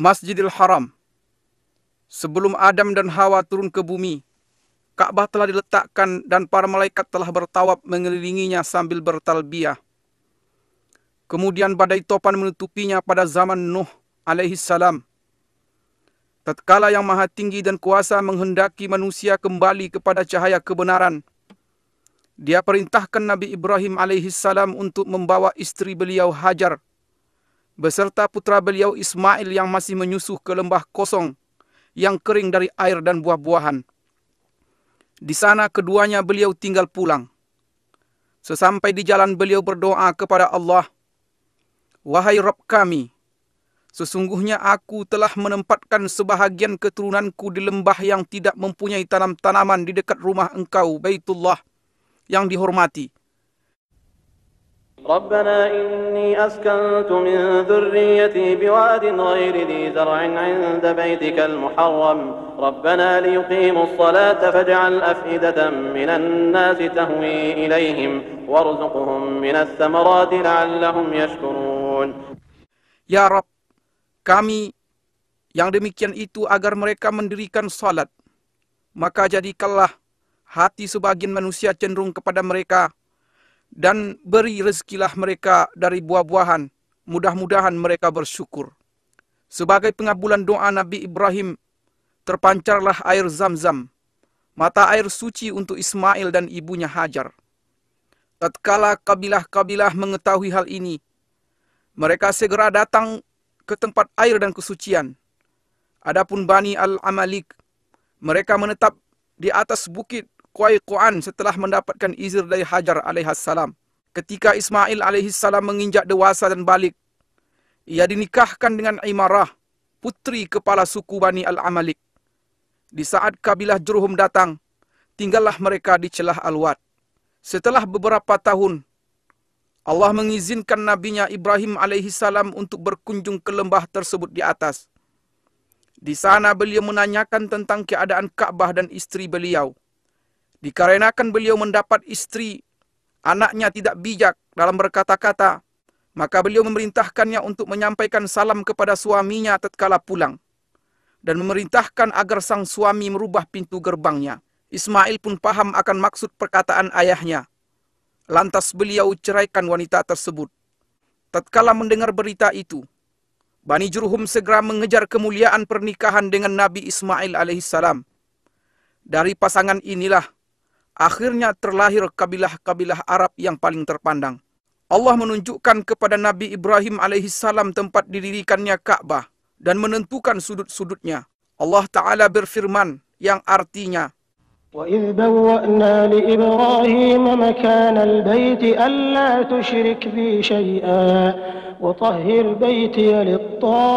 Masjidil Haram. Sebelum Adam dan Hawa turun ke bumi, Ka'bah telah diletakkan dan para malaikat telah bertawaf mengelilinginya sambil bertalbiyah. Kemudian badai topan menutupinya pada zaman Nuh alaihi salam. Tatkala yang maha tinggi dan kuasa menghendaki manusia kembali kepada cahaya kebenaran, Dia perintahkan Nabi Ibrahim alaihi salam untuk membawa istri beliau Hajar beserta putra beliau Ismail yang masih menyusuh ke lembah kosong yang kering dari air dan buah-buahan. Di sana keduanya beliau tinggal pulang. Sesampai di jalan beliau berdoa kepada Allah, "Wahai Rabb kami, sesungguhnya aku telah menempatkan sebahagian keturunanku di lembah yang tidak mempunyai tanam-tanaman di dekat rumah Engkau, Baitullah, yang dihormati. ربنا إني أسكنت من ذريتي بواد غير ذي زرع عند بيتك المحرم ربنا ليقيموا الصلاة فاجعل أفئدة من الناس تهوي إليهم وارزقهم من الثمرات لعلهم يشكرون." Ya Rabb, kami yang demikian itu agar mereka mendirikan salat. Maka jadikanlah hati sebagian manusia cenderung kepada mereka, dan beri rezekilah mereka dari buah-buahan. Mudah-mudahan mereka bersyukur. Sebagai pengabulan doa Nabi Ibrahim, terpancarlah air Zam-Zam, mata air suci untuk Ismail dan ibunya Hajar. Tatkala kabilah-kabilah mengetahui hal ini, mereka segera datang ke tempat air dan kesucian. Adapun Bani Al-Amalik, mereka menetap di atas bukit Qayquan setelah mendapatkan izin dari Hajar alaihissalam. Ketika Ismail alaihissalam menginjak dewasa dan balik, ia dinikahkan dengan Imarah, putri kepala suku Bani Al-Amalik. Di saat kabilah Jurhum datang, tinggallah mereka di celah Al-Wad. Setelah beberapa tahun, Allah mengizinkan nabinya Ibrahim alaihissalam untuk berkunjung ke lembah tersebut di atas. Di sana beliau menanyakan tentang keadaan Ka'bah dan istri beliau. Dikarenakan beliau mendapat istri, anaknya tidak bijak dalam berkata-kata, maka beliau memerintahkannya untuk menyampaikan salam kepada suaminya tatkala pulang, dan memerintahkan agar sang suami merubah pintu gerbangnya. Ismail pun paham akan maksud perkataan ayahnya. Lantas beliau ceraikan wanita tersebut. Tatkala mendengar berita itu, Bani Jurhum segera mengejar kemuliaan pernikahan dengan Nabi Ismail alaihissalam. Dari pasangan inilah akhirnya terlahir kabilah-kabilah Arab yang paling terpandang. Allah menunjukkan kepada Nabi Ibrahim alaihissalam tempat didirikannya Ka'bah dan menentukan sudut-sudutnya. Allah Ta'ala berfirman yang artinya, وَإِذْ بَوَّأْنَا لِإِبْرَاهِيمَ مَكَانَ الْبَيْتِ أَلَّا تُشْرِكْ بِي شَيْئًا وَطَهِّرْ بَيْتِيَ لِلطَّائِفِينَ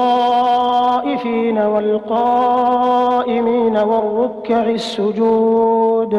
وَالْقَائِمِينَ وَالرُّكَّعِ السُّجُودِ.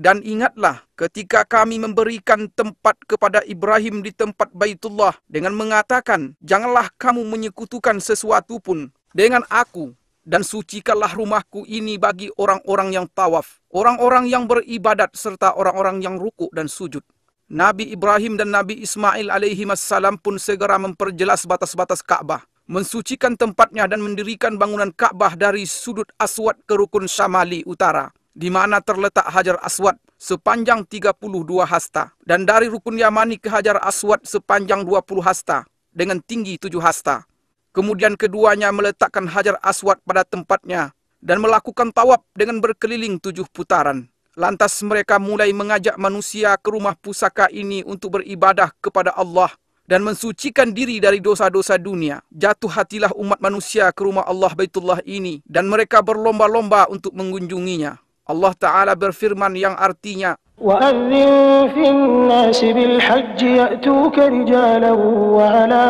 Dan ingatlah ketika kami memberikan tempat kepada Ibrahim di tempat Baitullah dengan mengatakan, janganlah kamu menyekutukan sesuatu pun dengan aku, dan sucikanlah rumahku ini bagi orang-orang yang tawaf, orang-orang yang beribadat, serta orang-orang yang rukuk dan sujud. Nabi Ibrahim dan Nabi Ismail alaihimassalam pun segera memperjelas batas-batas Ka'bah, mensucikan tempatnya dan mendirikan bangunan Ka'bah dari sudut Aswad ke rukun Syamali utara, di mana terletak Hajar Aswad sepanjang 32 hasta, dan dari rukun Yamani ke Hajar Aswad sepanjang 20 hasta, dengan tinggi 7 hasta. Kemudian keduanya meletakkan Hajar Aswad pada tempatnya dan melakukan tawaf dengan berkeliling 7 putaran. Lantas mereka mulai mengajak manusia ke rumah pusaka ini untuk beribadah kepada Allah dan mensucikan diri dari dosa-dosa dunia. Jatuh hatilah umat manusia ke rumah Allah Baitullah ini dan mereka berlomba-lomba untuk mengunjunginya. Allah Ta'ala berfirman yang artinya, وَأَذِّن فِي النَّاسِ بِالْحَجِّ يَأْتُوكَ رِجَالًا وَعَلَى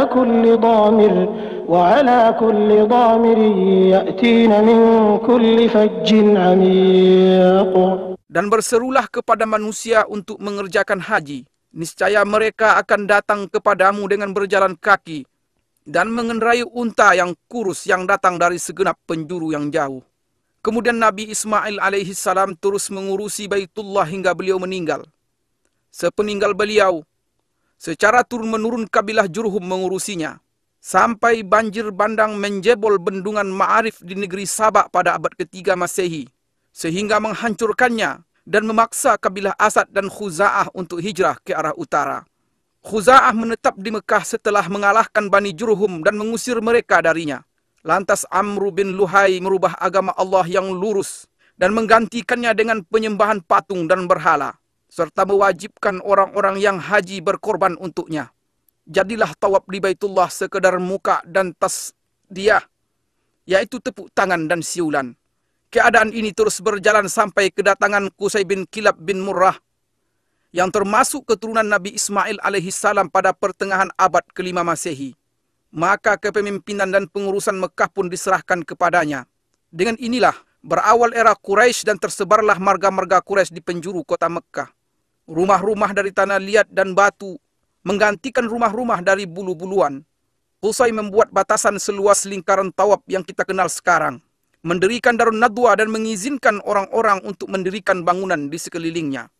كُلِّ ضَامِرٍ يَأْتِينَ مِنْ كُلِّ فَجٍّ عَمِيقٍ. Dan berserulah kepada manusia untuk mengerjakan haji. Niscaya mereka akan datang kepadamu dengan berjalan kaki dan mengendarai unta yang kurus yang datang dari segenap penjuru yang jauh. Kemudian Nabi Ismail alaihissalam terus mengurusi Baitullah hingga beliau meninggal. Sepeninggal beliau, secara turun-menurun kabilah Jurhum mengurusinya. sampai banjir bandang menjebol bendungan Ma'arif di negeri Sabak pada abad ketiga Masehi, sehingga menghancurkannya dan memaksa kabilah Asad dan Khuza'ah untuk hijrah ke arah utara. Khuza'ah menetap di Mekah setelah mengalahkan Bani Jurhum dan mengusir mereka darinya. Lantas Amr bin Luhai merubah agama Allah yang lurus dan menggantikannya dengan penyembahan patung dan berhala, serta mewajibkan orang-orang yang haji berkorban untuknya. Jadilah tawaf di Baitullah sekedar muka dan tasdiyah, yaitu tepuk tangan dan siulan. Keadaan ini terus berjalan sampai kedatangan Qusay bin Kilab bin Murrah, yang termasuk keturunan Nabi Ismail alaihissalam pada pertengahan abad ke-5 Masehi. Maka kepemimpinan dan pengurusan Mekah pun diserahkan kepadanya. Dengan inilah berawal era Quraisy dan tersebarlah marga-marga Quraisy di penjuru kota Mekah. Rumah-rumah dari tanah liat dan batu menggantikan rumah-rumah dari bulu-buluan. Qusay membuat batasan seluas lingkaran tawaf yang kita kenal sekarang, mendirikan Darun Nadwa dan mengizinkan orang-orang untuk mendirikan bangunan di sekelilingnya.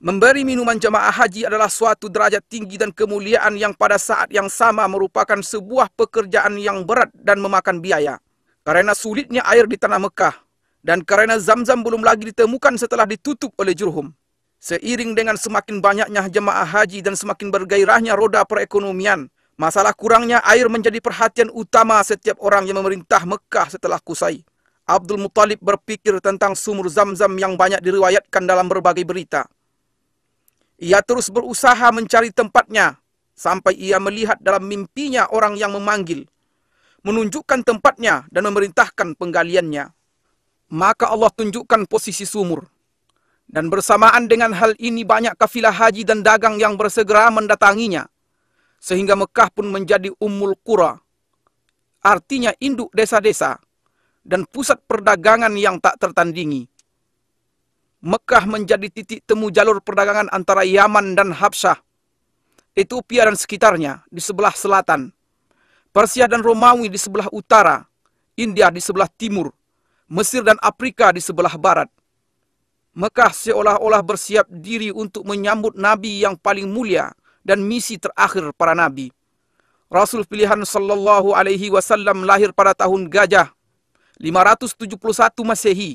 Memberi minuman jamaah haji adalah suatu derajat tinggi dan kemuliaan yang pada saat yang sama merupakan sebuah pekerjaan yang berat dan memakan biaya. Karena sulitnya air di tanah Mekah, dan karena Zam-Zam belum lagi ditemukan setelah ditutup oleh Jurhum. Seiring dengan semakin banyaknya jemaah haji dan semakin bergairahnya roda perekonomian, masalah kurangnya air menjadi perhatian utama setiap orang yang memerintah Mekah setelah Qusay. Abdul Muttalib berpikir tentang sumur Zam-Zam yang banyak diriwayatkan dalam berbagai berita. Ia terus berusaha mencari tempatnya, sampai ia melihat dalam mimpinya orang yang memanggil, menunjukkan tempatnya dan memerintahkan penggaliannya. Maka Allah tunjukkan posisi sumur. Dan bersamaan dengan hal ini banyak kafilah haji dan dagang yang bersegera mendatanginya, sehingga Mekah pun menjadi Ummul Qura, artinya induk desa-desa, dan pusat perdagangan yang tak tertandingi. Mekah menjadi titik temu jalur perdagangan antara Yaman dan Habsyah, Ethiopia dan sekitarnya di sebelah selatan, Persia dan Romawi di sebelah utara, India di sebelah timur, Mesir dan Afrika di sebelah barat. Mekah seolah-olah bersiap diri untuk menyambut Nabi yang paling mulia dan misi terakhir para Nabi. Rasul pilihan sallallahu alaihi wasallam lahir pada tahun Gajah 571 Masehi.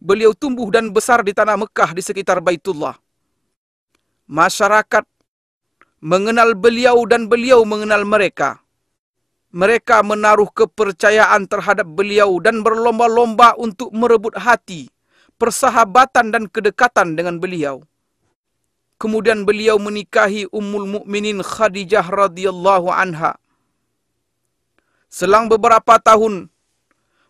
Beliau tumbuh dan besar di tanah Mekah di sekitar Baitullah. Masyarakat mengenal beliau dan beliau mengenal mereka. Mereka menaruh kepercayaan terhadap beliau dan berlomba-lomba untuk merebut hati, persahabatan dan kedekatan dengan beliau. Kemudian beliau menikahi Ummul Mukminin Khadijah radhiyallahu anha. Selang beberapa tahun,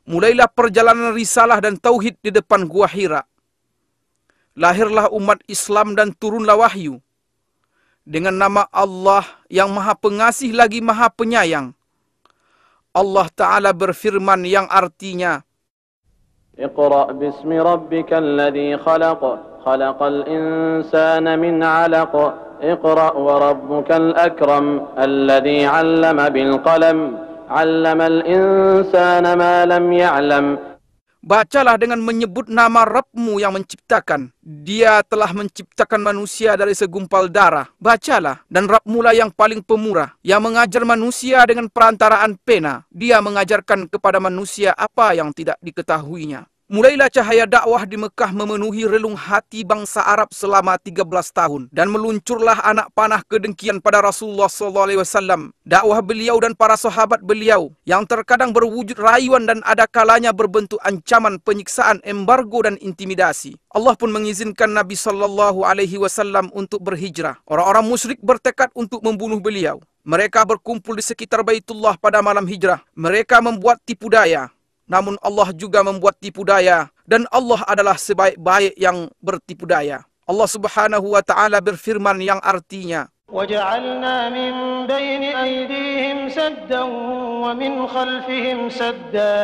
mulailah perjalanan risalah dan tauhid di depan Gua Hira. Lahirlah umat Islam dan turunlah wahyu. Dengan nama Allah yang Maha Pengasih lagi Maha Penyayang. Allah Ta'ala berfirman yang artinya, Iqra' bismi rabbikal ladzi khalaq, khalaqal insana min 'alaq, Iqra' wa rabbukal akram, alladzi 'allama bil qalam, 'allamal insana ma lam ya'lam. Bacalah dengan menyebut nama Rabbmu yang menciptakan. Dia telah menciptakan manusia dari segumpal darah. Bacalah, dan Rabbmu lah yang paling pemurah, yang mengajar manusia dengan perantaraan pena. Dia mengajarkan kepada manusia apa yang tidak diketahuinya. Mulailah cahaya dakwah di Mekah memenuhi relung hati bangsa Arab selama 13 tahun. Dan meluncurlah anak panah kedengkian pada Rasulullah SAW. Dakwah beliau dan para sahabat beliau, yang terkadang berwujud rayuan dan ada kalanya berbentuk ancaman, penyiksaan, embargo dan intimidasi. Allah pun mengizinkan Nabi SAW untuk berhijrah. Orang-orang musyrik bertekad untuk membunuh beliau. Mereka berkumpul di sekitar Baitullah pada malam hijrah. Mereka membuat tipu daya. Namun Allah juga membuat tipu daya, dan Allah adalah sebaik-baik yang bertipu daya. Allah Subhanahu wa Ta'ala berfirman yang artinya, وَجَعَلْنَا مِنْ بَيْنِ أَيْدِيهِمْ سَدًّا وَمِنْ خَلْفِهِمْ سَدًّا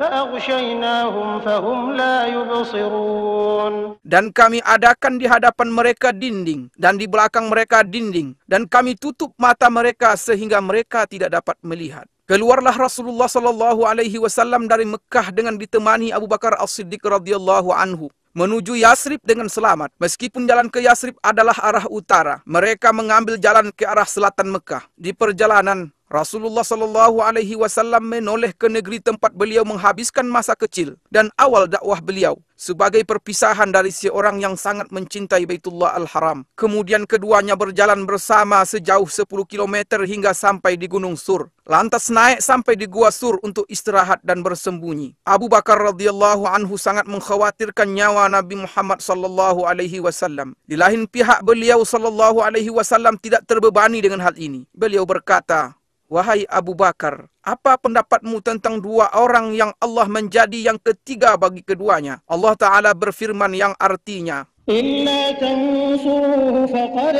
فَأَغْشَيْنَاهُمْ فَهُمْ لَا يُبْصِرُونَ. Dan kami adakan di hadapan mereka dinding, dan di belakang mereka dinding, dan kami tutup mata mereka sehingga mereka tidak dapat melihat. Keluarlah Rasulullah SAW dari Mekah dengan ditemani Abu Bakar As-Siddiq radhiyallahu anhu menuju Yasrib dengan selamat. Meskipun jalan ke Yasrib adalah arah utara, mereka mengambil jalan ke arah selatan Mekah. Di perjalanan, Rasulullah sallallahu alaihi wasallam menoleh ke negeri tempat beliau menghabiskan masa kecil dan awal dakwah beliau sebagai perpisahan dari seorang yang sangat mencintai Baitullah Al-Haram. Kemudian keduanya berjalan bersama sejauh 10 km hingga sampai di Gunung Sur. Lantas naik sampai di Gua Sur untuk istirahat dan bersembunyi. Abu Bakar radhiyallahu anhu sangat mengkhawatirkan nyawa Nabi Muhammad sallallahu alaihi wasallam. Di lain pihak beliau sallallahu alaihi wasallam tidak terbebani dengan hal ini. Beliau berkata, "Wahai Abu Bakar, apa pendapatmu tentang dua orang yang Allah menjadi yang ketiga bagi keduanya?" Allah Ta'ala berfirman yang artinya, إلا تنصروه فقد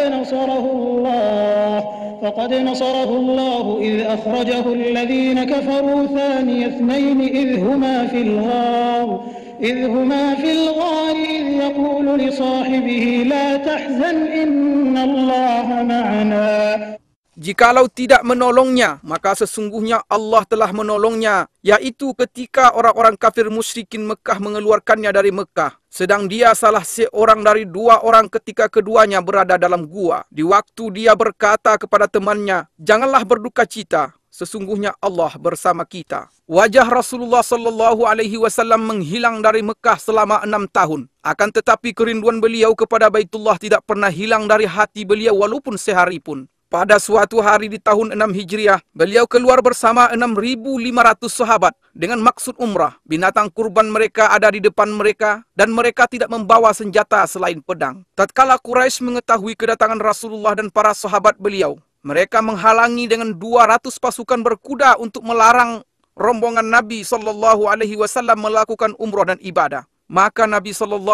نصره الله إذ أخرجه الذين كفروا ثاني اثنين إذ هما في الغار إذ يقول لصاحبه لا تحزن إن الله معنا. Jikalau tidak menolongnya, maka sesungguhnya Allah telah menolongnya, yaitu ketika orang-orang kafir musyrikin Mekah mengeluarkannya dari Mekah. Sedang dia salah seorang dari dua orang ketika keduanya berada dalam gua. Di waktu dia berkata kepada temannya, "Janganlah berduka cita, sesungguhnya Allah bersama kita." Wajah Rasulullah sallallahu alaihi wasallam menghilang dari Mekah selama 6 tahun. Akan tetapi kerinduan beliau kepada Baitullah tidak pernah hilang dari hati beliau walaupun sehari pun. Pada suatu hari di tahun 6 Hijriah, beliau keluar bersama 6.500 sahabat dengan maksud umrah. Binatang kurban mereka ada di depan mereka dan mereka tidak membawa senjata selain pedang. Tatkala Quraisy mengetahui kedatangan Rasulullah dan para sahabat beliau, mereka menghalangi dengan 200 pasukan berkuda untuk melarang rombongan Nabi SAW melakukan umrah dan ibadah. Maka Nabi SAW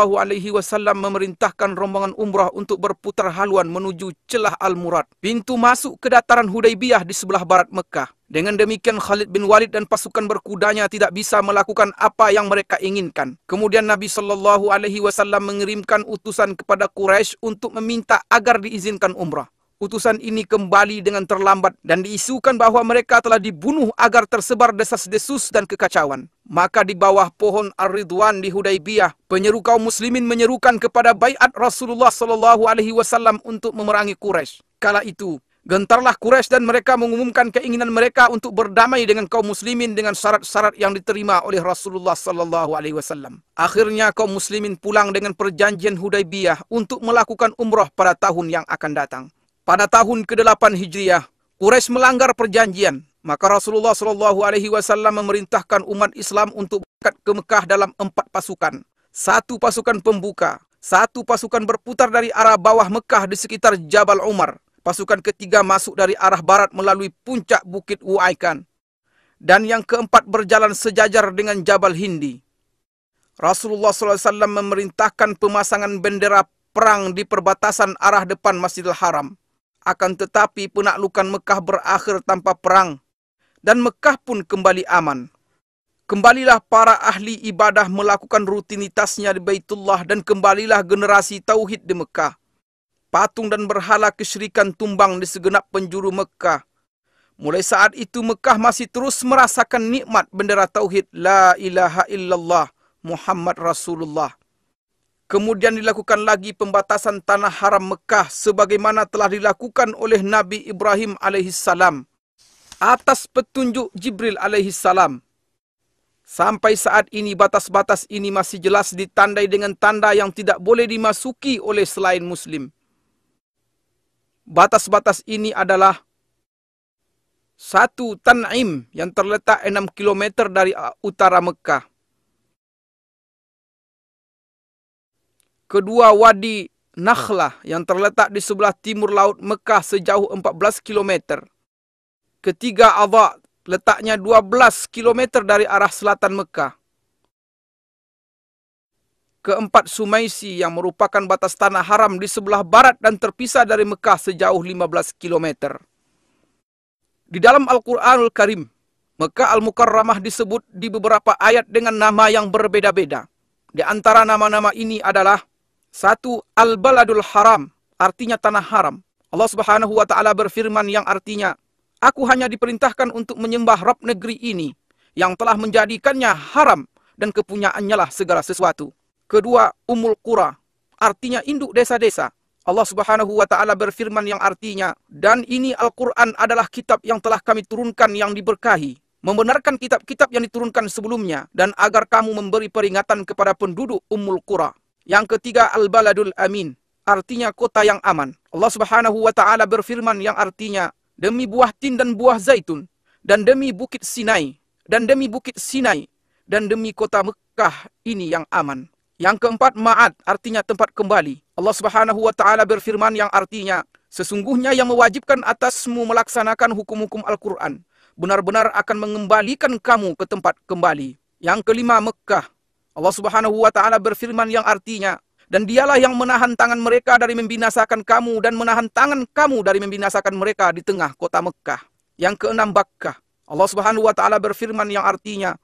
memerintahkan rombongan umrah untuk berputar haluan menuju celah Al-Murad, pintu masuk ke dataran Hudaybiyah di sebelah barat Mekah. Dengan demikian Khalid bin Walid dan pasukan berkudanya tidak bisa melakukan apa yang mereka inginkan. Kemudian Nabi SAW mengirimkan utusan kepada Quraisy untuk meminta agar diizinkan umrah. Utusan ini kembali dengan terlambat dan diisukan bahwa mereka telah dibunuh agar tersebar desas-desus dan kekacauan. Maka di bawah pohon Ar-Ridwan di Hudaybiyah, penyeru kaum muslimin menyerukan kepada baiat Rasulullah SAW untuk memerangi Quraisy. Kala itu, gentarlah Quraisy dan mereka mengumumkan keinginan mereka untuk berdamai dengan kaum muslimin dengan syarat-syarat yang diterima oleh Rasulullah SAW. Akhirnya kaum muslimin pulang dengan perjanjian Hudaybiyah untuk melakukan umrah pada tahun yang akan datang. Pada tahun ke-8 Hijriah, Quraisy melanggar perjanjian. Maka Rasulullah SAW memerintahkan umat Islam untuk berangkat ke Mekah dalam 4 pasukan. 1 pasukan pembuka, 1 pasukan berputar dari arah bawah Mekah di sekitar Jabal Umar. Pasukan ketiga masuk dari arah barat melalui puncak Bukit Uaikan. Dan yang keempat berjalan sejajar dengan Jabal Hindi. Rasulullah SAW memerintahkan pemasangan bendera perang di perbatasan arah depan Masjidil Haram. Akan tetapi penaklukan Mekah berakhir tanpa perang dan Mekah pun kembali aman. Kembalilah para ahli ibadah melakukan rutinitasnya di Baitullah dan kembalilah generasi tauhid di Mekah. Patung dan berhala kesyirikan tumbang di segenap penjuru Mekah. Mulai saat itu Mekah masih terus merasakan nikmat bendera tauhid La ilaha illallah Muhammad Rasulullah. Kemudian dilakukan lagi pembatasan tanah haram Mekah sebagaimana telah dilakukan oleh Nabi Ibrahim alaihissalam atas petunjuk Jibril alaihissalam. Sampai saat ini batas-batas ini masih jelas ditandai dengan tanda yang tidak boleh dimasuki oleh selain Muslim. Batas-batas ini adalah 1 Tan'im yang terletak 6 km dari utara Mekah. Kedua Wadi Nakhlah yang terletak di sebelah timur laut Mekah sejauh 14 km. Ketiga Adha letaknya 12 km dari arah selatan Mekah. Keempat Sumaisi yang merupakan batas tanah haram di sebelah barat dan terpisah dari Mekah sejauh 15 km. Di dalam Al-Quranul Karim, Mekah Al-Mukarramah disebut di beberapa ayat dengan nama yang berbeda-beda. Di antara nama-nama ini adalah 1. Al-Baladul Haram, artinya tanah haram. Allah Subhanahu wa Ta'ala berfirman yang artinya, "Aku hanya diperintahkan untuk menyembah Rabb negeri ini, yang telah menjadikannya haram dan kepunyaannya lah segala sesuatu." Kedua, Ummul Qura, artinya induk desa-desa. Allah Subhanahu wa taala berfirman yang artinya, dan ini Al-Quran adalah kitab yang telah kami turunkan yang diberkahi, membenarkan kitab-kitab yang diturunkan sebelumnya, dan agar kamu memberi peringatan kepada penduduk Ummul Qura. Yang ketiga, Al-Baladul Amin, artinya kota yang aman. Allah Subhanahu wa taala berfirman yang artinya, demi buah tin dan buah zaitun, dan demi bukit Sinai, dan demi bukit Sinai, dan demi kota Mekah ini yang aman. Yang keempat, Ma'ad, artinya tempat kembali. Allah Subhanahu wa taala berfirman yang artinya, sesungguhnya yang mewajibkan atasmu melaksanakan hukum-hukum Al-Quran benar-benar akan mengembalikan kamu ke tempat kembali. Yang kelima, Mekah. Allah Subhanahu wa taala berfirman yang artinya, dan dialah yang menahan tangan mereka dari membinasakan kamu dan menahan tangan kamu dari membinasakan mereka di tengah kota Mekah. Yang keenam, Bakkah. Allah Subhanahu wa taala berfirman yang artinya,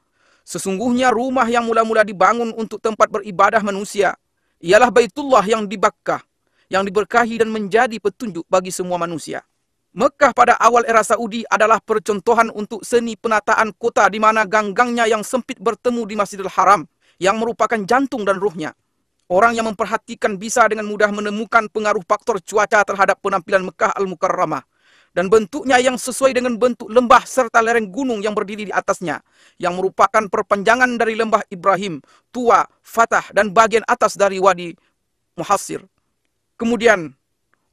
sesungguhnya rumah yang mula-mula dibangun untuk tempat beribadah manusia ialah Baitullah yang di Bakkah, yang diberkahi dan menjadi petunjuk bagi semua manusia. Mekah pada awal era Saudi adalah percontohan untuk seni penataan kota di mana gang-gangnya yang sempit bertemu di Masjidil Haram, yang merupakan jantung dan ruhnya. Orang yang memperhatikan bisa dengan mudah menemukan pengaruh faktor cuaca terhadap penampilan Mekah Al-Mukarramah, dan bentuknya yang sesuai dengan bentuk lembah serta lereng gunung yang berdiri di atasnya, yang merupakan perpanjangan dari lembah Ibrahim, Tua, Fatah, dan bagian atas dari Wadi Muhassir. Kemudian,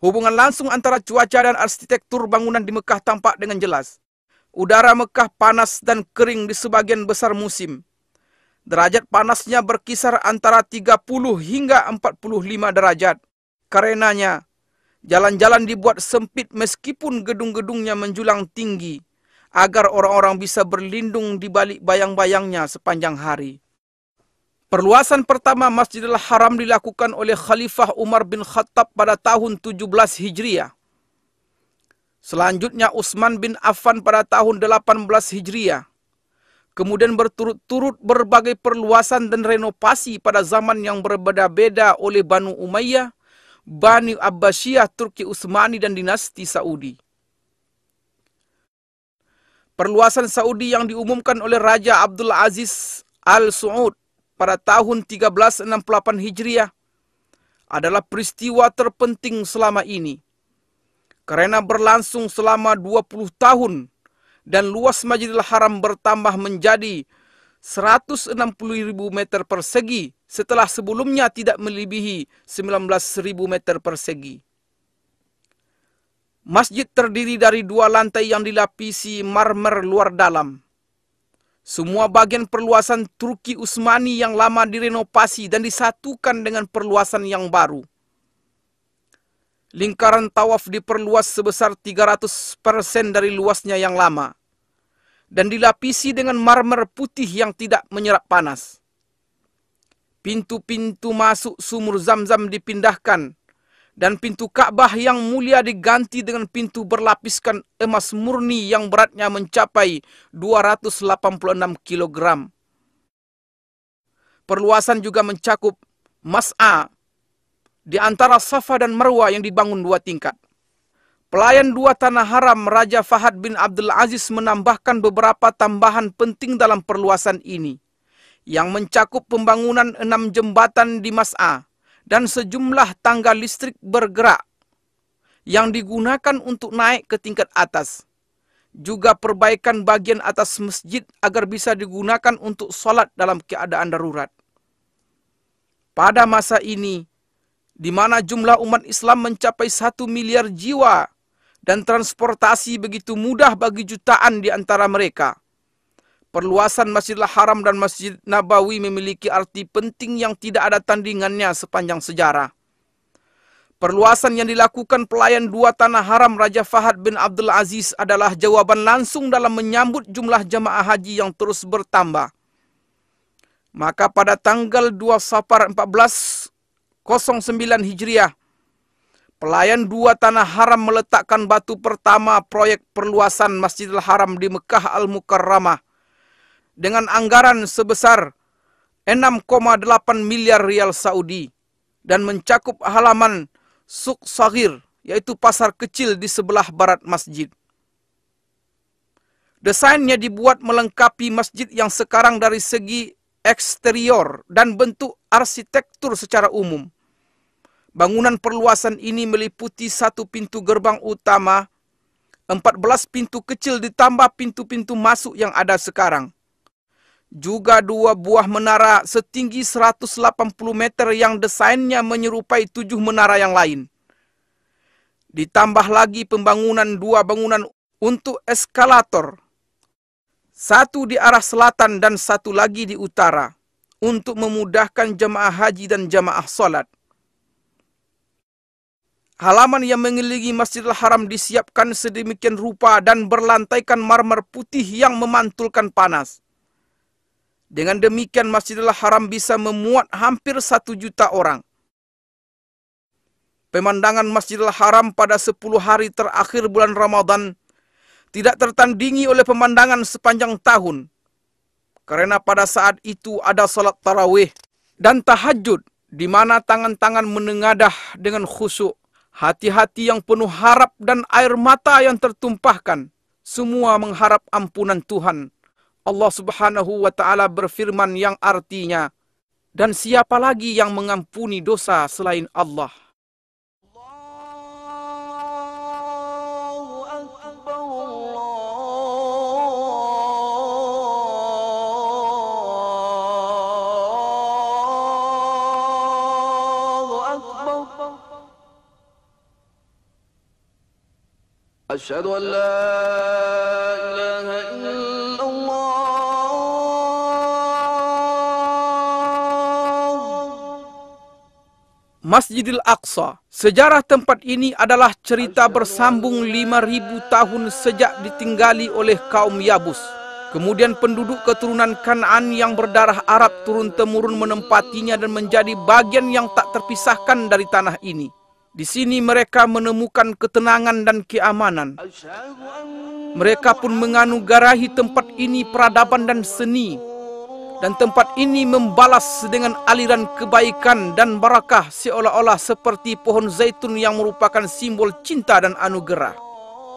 hubungan langsung antara cuaca dan arsitektur bangunan di Mekah tampak dengan jelas. Udara Mekah panas dan kering di sebagian besar musim. Derajat panasnya berkisar antara 30 hingga 45 derajat. Karenanya, jalan-jalan dibuat sempit meskipun gedung-gedungnya menjulang tinggi, agar orang-orang bisa berlindung di balik bayang-bayangnya sepanjang hari. Perluasan pertama Masjidil Haram dilakukan oleh Khalifah Umar bin Khattab pada tahun 17 Hijriah. Selanjutnya Utsman bin Affan pada tahun 18 Hijriah. Kemudian berturut-turut berbagai perluasan dan renovasi pada zaman yang berbeda-beda oleh Banu Umayyah, Bani Abbasiyah, Turki Utsmani, dan dinasti Saudi. Perluasan Saudi yang diumumkan oleh Raja Abdul Aziz Al Saud pada tahun 1368 Hijriah adalah peristiwa terpenting selama ini, karena berlangsung selama 20 tahun dan luas Masjidil Haram bertambah menjadi 160.000 meter persegi setelah sebelumnya tidak melebihi 19.000 meter persegi. Masjid terdiri dari 2 lantai yang dilapisi marmer luar dalam. Semua bagian perluasan Turki Utsmani yang lama direnovasi dan disatukan dengan perluasan yang baru. Lingkaran tawaf diperluas sebesar 300% dari luasnya yang lama, dan dilapisi dengan marmer putih yang tidak menyerap panas. Pintu-pintu masuk sumur Zam-Zam dipindahkan, dan pintu Ka'bah yang mulia diganti dengan pintu berlapiskan emas murni yang beratnya mencapai 286 kg. Perluasan juga mencakup Mas'a di antara Safa dan Marwah yang dibangun 2 tingkat. Pelayan 2 Tanah Haram Raja Fahad bin Abdul Aziz menambahkan beberapa tambahan penting dalam perluasan ini, yang mencakup pembangunan 6 jembatan di Mas'a dan sejumlah tangga listrik bergerak yang digunakan untuk naik ke tingkat atas. Juga perbaikan bagian atas masjid agar bisa digunakan untuk sholat dalam keadaan darurat. Pada masa ini, di mana jumlah umat Islam mencapai 1 miliar jiwa dan transportasi begitu mudah bagi jutaan di antara mereka, perluasan Masjidil Haram dan Masjid Nabawi memiliki arti penting yang tidak ada tandingannya sepanjang sejarah. Perluasan yang dilakukan pelayan 2 Tanah Haram Raja Fahad bin Abdul Aziz adalah jawaban langsung dalam menyambut jumlah jamaah haji yang terus bertambah. Maka pada tanggal 2 Safar 1409 Hijriah, pelayan 2 Tanah Haram meletakkan batu pertama proyek perluasan Masjidil Haram di Mekah Al-Mukarramah dengan anggaran sebesar 6,8 miliar rial Saudi dan mencakup halaman Suq Saghir, yaitu pasar kecil di sebelah barat masjid. Desainnya dibuat melengkapi masjid yang sekarang dari segi eksterior dan bentuk arsitektur secara umum. Bangunan perluasan ini meliputi 1 pintu gerbang utama, 14 pintu kecil ditambah pintu-pintu masuk yang ada sekarang. Juga 2 buah menara setinggi 180 meter yang desainnya menyerupai 7 menara yang lain. Ditambah lagi pembangunan 2 bangunan untuk eskalator. 1 di arah selatan dan 1 lagi di utara, untuk memudahkan jemaah haji dan jemaah salat. Halaman yang mengelilingi Masjidil Haram disiapkan sedemikian rupa dan berlantaikan marmer putih yang memantulkan panas. Dengan demikian Masjidil Haram bisa memuat hampir 1 juta orang. Pemandangan Masjidil Haram pada 10 hari terakhir bulan Ramadan tidak tertandingi oleh pemandangan sepanjang tahun. Karena pada saat itu ada salat tarawih dan tahajud, di mana tangan-tangan menengadah dengan khusyuk. Hati-hati yang penuh harap dan air mata yang tertumpahkan, semua mengharap ampunan Tuhan. Allah Subhanahu wa Ta'ala berfirman yang artinya, dan siapa lagi yang mengampuni dosa selain Allah? أشهد أن لا إله إلا الله. Masjidil Aqsa. Sejarah tempat ini adalah cerita bersambung 5.000 tahun sejak ditinggali oleh kaum Yabus. Kemudian penduduk keturunan Kan'an yang berdarah Arab turun-temurun menempatinya dan menjadi bagian yang tak terpisahkan dari tanah ini. Di sini mereka menemukan ketenangan dan keamanan. Mereka pun menganugerahi tempat ini peradaban dan seni. Dan tempat ini membalas dengan aliran kebaikan dan barakah seolah-olah seperti pohon zaitun yang merupakan simbol cinta dan anugerah.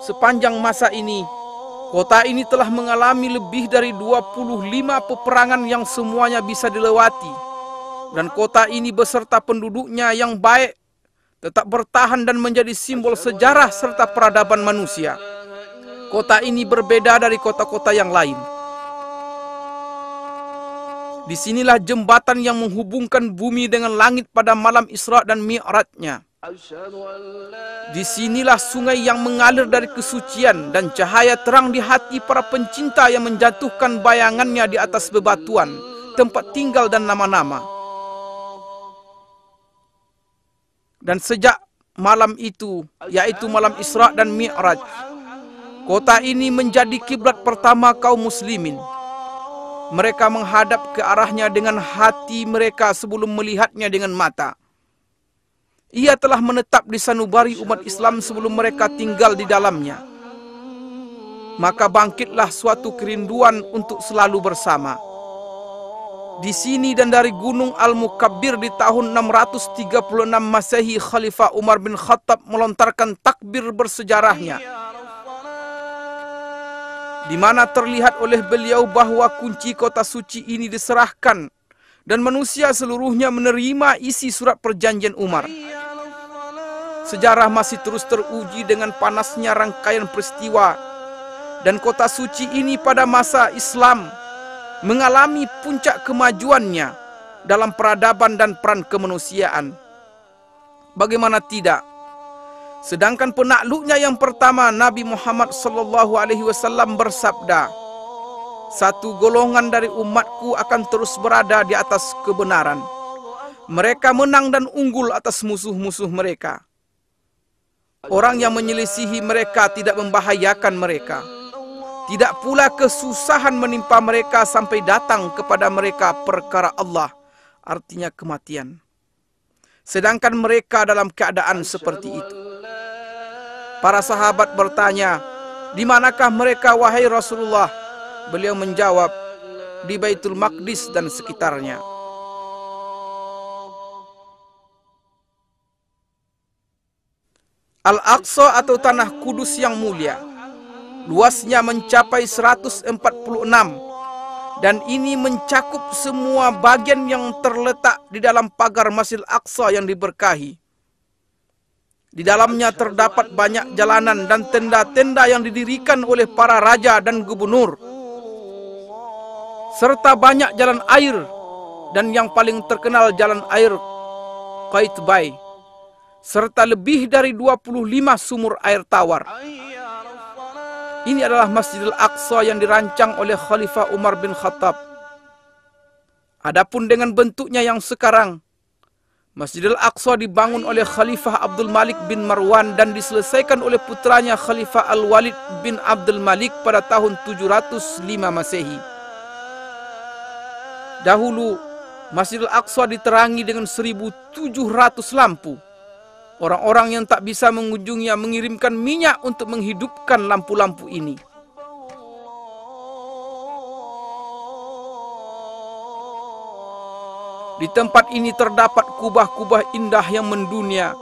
Sepanjang masa ini, kota ini telah mengalami lebih dari 25 peperangan yang semuanya bisa dilewati. Dan kota ini beserta penduduknya yang baik tetap bertahan dan menjadi simbol sejarah serta peradaban manusia. Kota ini berbeda dari kota-kota yang lain. Disinilah jembatan yang menghubungkan bumi dengan langit pada malam Isra dan Mi'rajnya. Disinilah sungai yang mengalir dari kesucian dan cahaya terang di hati para pencinta yang menjatuhkan bayangannya di atas bebatuan, tempat tinggal dan nama-nama. Dan sejak malam itu, yaitu malam Isra dan Mi'raj, kota ini menjadi kiblat pertama kaum muslimin. Mereka menghadap ke arahnya dengan hati mereka sebelum melihatnya dengan mata. Ia telah menetap di sanubari umat Islam sebelum mereka tinggal di dalamnya. Maka bangkitlah suatu kerinduan untuk selalu bersama. Di sini dan dari Gunung Al-Mukabbir di tahun 636 Masehi, Khalifah Umar bin Khattab melontarkan takbir bersejarahnya, di mana terlihat oleh beliau bahwa kunci kota suci ini diserahkan dan manusia seluruhnya menerima isi surat perjanjian Umar. Sejarah masih terus teruji dengan panasnya rangkaian peristiwa, dan kota suci ini pada masa Islam mengalami puncak kemajuannya dalam peradaban dan peran kemanusiaan. Bagaimana tidak? Sedangkan penakluknya yang pertama, Nabi Muhammad SAW bersabda, "Satu golongan dari umatku akan terus berada di atas kebenaran. Mereka menang dan unggul atas musuh-musuh mereka. Orang yang menyelisihi mereka tidak membahayakan mereka. Tidak pula kesusahan menimpa mereka sampai datang kepada mereka perkara Allah," artinya kematian. Sedangkan mereka dalam keadaan seperti itu. Para sahabat bertanya, "Di manakah mereka wahai Rasulullah?" Beliau menjawab, "Di Baitul Maqdis dan sekitarnya." Al-Aqsa atau Tanah Kudus yang mulia, luasnya mencapai 146, dan ini mencakup semua bagian yang terletak di dalam pagar Masjidil Aqsa yang diberkahi. Di dalamnya terdapat banyak jalanan dan tenda-tenda yang didirikan oleh para raja dan gubernur, serta banyak jalan air, dan yang paling terkenal jalan air Qaitbay, serta lebih dari 25 sumur air tawar. Ini adalah Masjidil Aqsa yang dirancang oleh Khalifah Umar bin Khattab. Adapun dengan bentuknya yang sekarang, Masjidil Aqsa dibangun oleh Khalifah Abdul Malik bin Marwan dan diselesaikan oleh putranya Khalifah Al-Walid bin Abdul Malik pada tahun 705 Masehi. Dahulu, Masjidil Aqsa diterangi dengan 1.700 lampu. Orang-orang yang tak bisa mengunjunginya mengirimkan minyak untuk menghidupkan lampu-lampu ini. Di tempat ini terdapat kubah-kubah indah yang mendunia,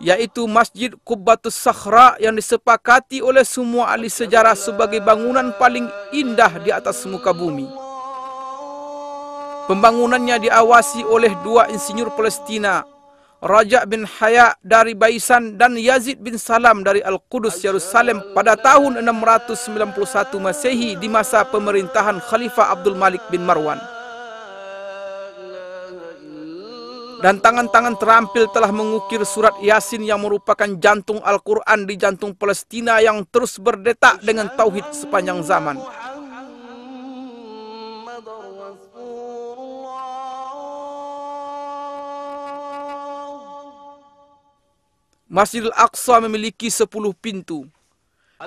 yaitu Masjid Qubbatus Sakhra yang disepakati oleh semua ahli sejarah sebagai bangunan paling indah di atas muka bumi. Pembangunannya diawasi oleh dua insinyur Palestina, Raja bin Haya dari Baisan dan Yazid bin Salam dari Al-Qudus, Yerusalem pada tahun 691 Masehi di masa pemerintahan Khalifah Abdul Malik bin Marwan. Dan tangan-tangan terampil telah mengukir surat Yasin yang merupakan jantung Al-Quran di jantung Palestina yang terus berdetak dengan tauhid sepanjang zaman. Masjidil Aqsa memiliki 10 pintu.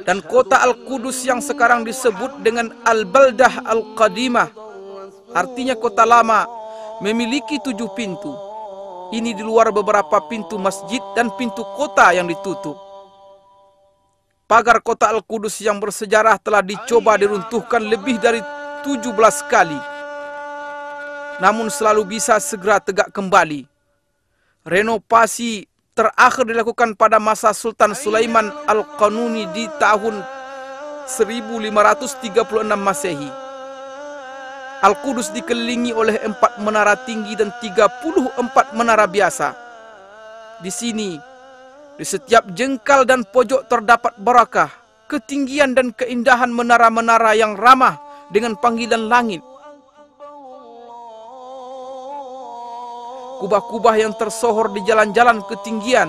Dan kota Al-Qudus yang sekarang disebut dengan Al-Baldah Al-Qadimah, artinya kota lama, memiliki 7 pintu. Ini di luar beberapa pintu masjid dan pintu kota yang ditutup. Pagar kota Al-Qudus yang bersejarah telah dicoba diruntuhkan lebih dari 17 kali, namun selalu bisa segera tegak kembali. Renovasi terakhir dilakukan pada masa Sultan Sulaiman Al-Qanuni di tahun 1536 Masehi. Al-Qudus dikelilingi oleh 4 menara tinggi dan 34 menara biasa. Di sini, di setiap jengkal dan pojok terdapat barakah, ketinggian dan keindahan menara-menara yang ramah dengan panggilan langit. Kubah-kubah yang tersohor di jalan-jalan ketinggian,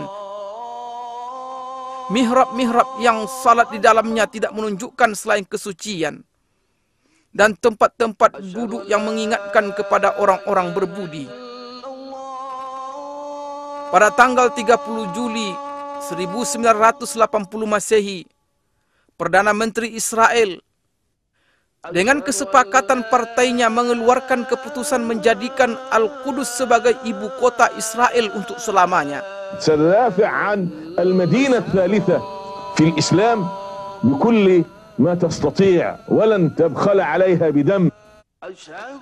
mihrab-mihrab yang salat di dalamnya tidak menunjukkan selain kesucian, dan tempat-tempat duduk yang mengingatkan kepada orang-orang berbudi. Pada tanggal 30 Juli 1980 Masehi, Perdana Menteri Israel dengan kesepakatan partainya mengeluarkan keputusan menjadikan Al-Qudus sebagai ibu kota Israel untuk selamanya. سندافع عن المدينة الثالثة في الإسلام بكل ما تستطيع ولن تبخل عليها بدم.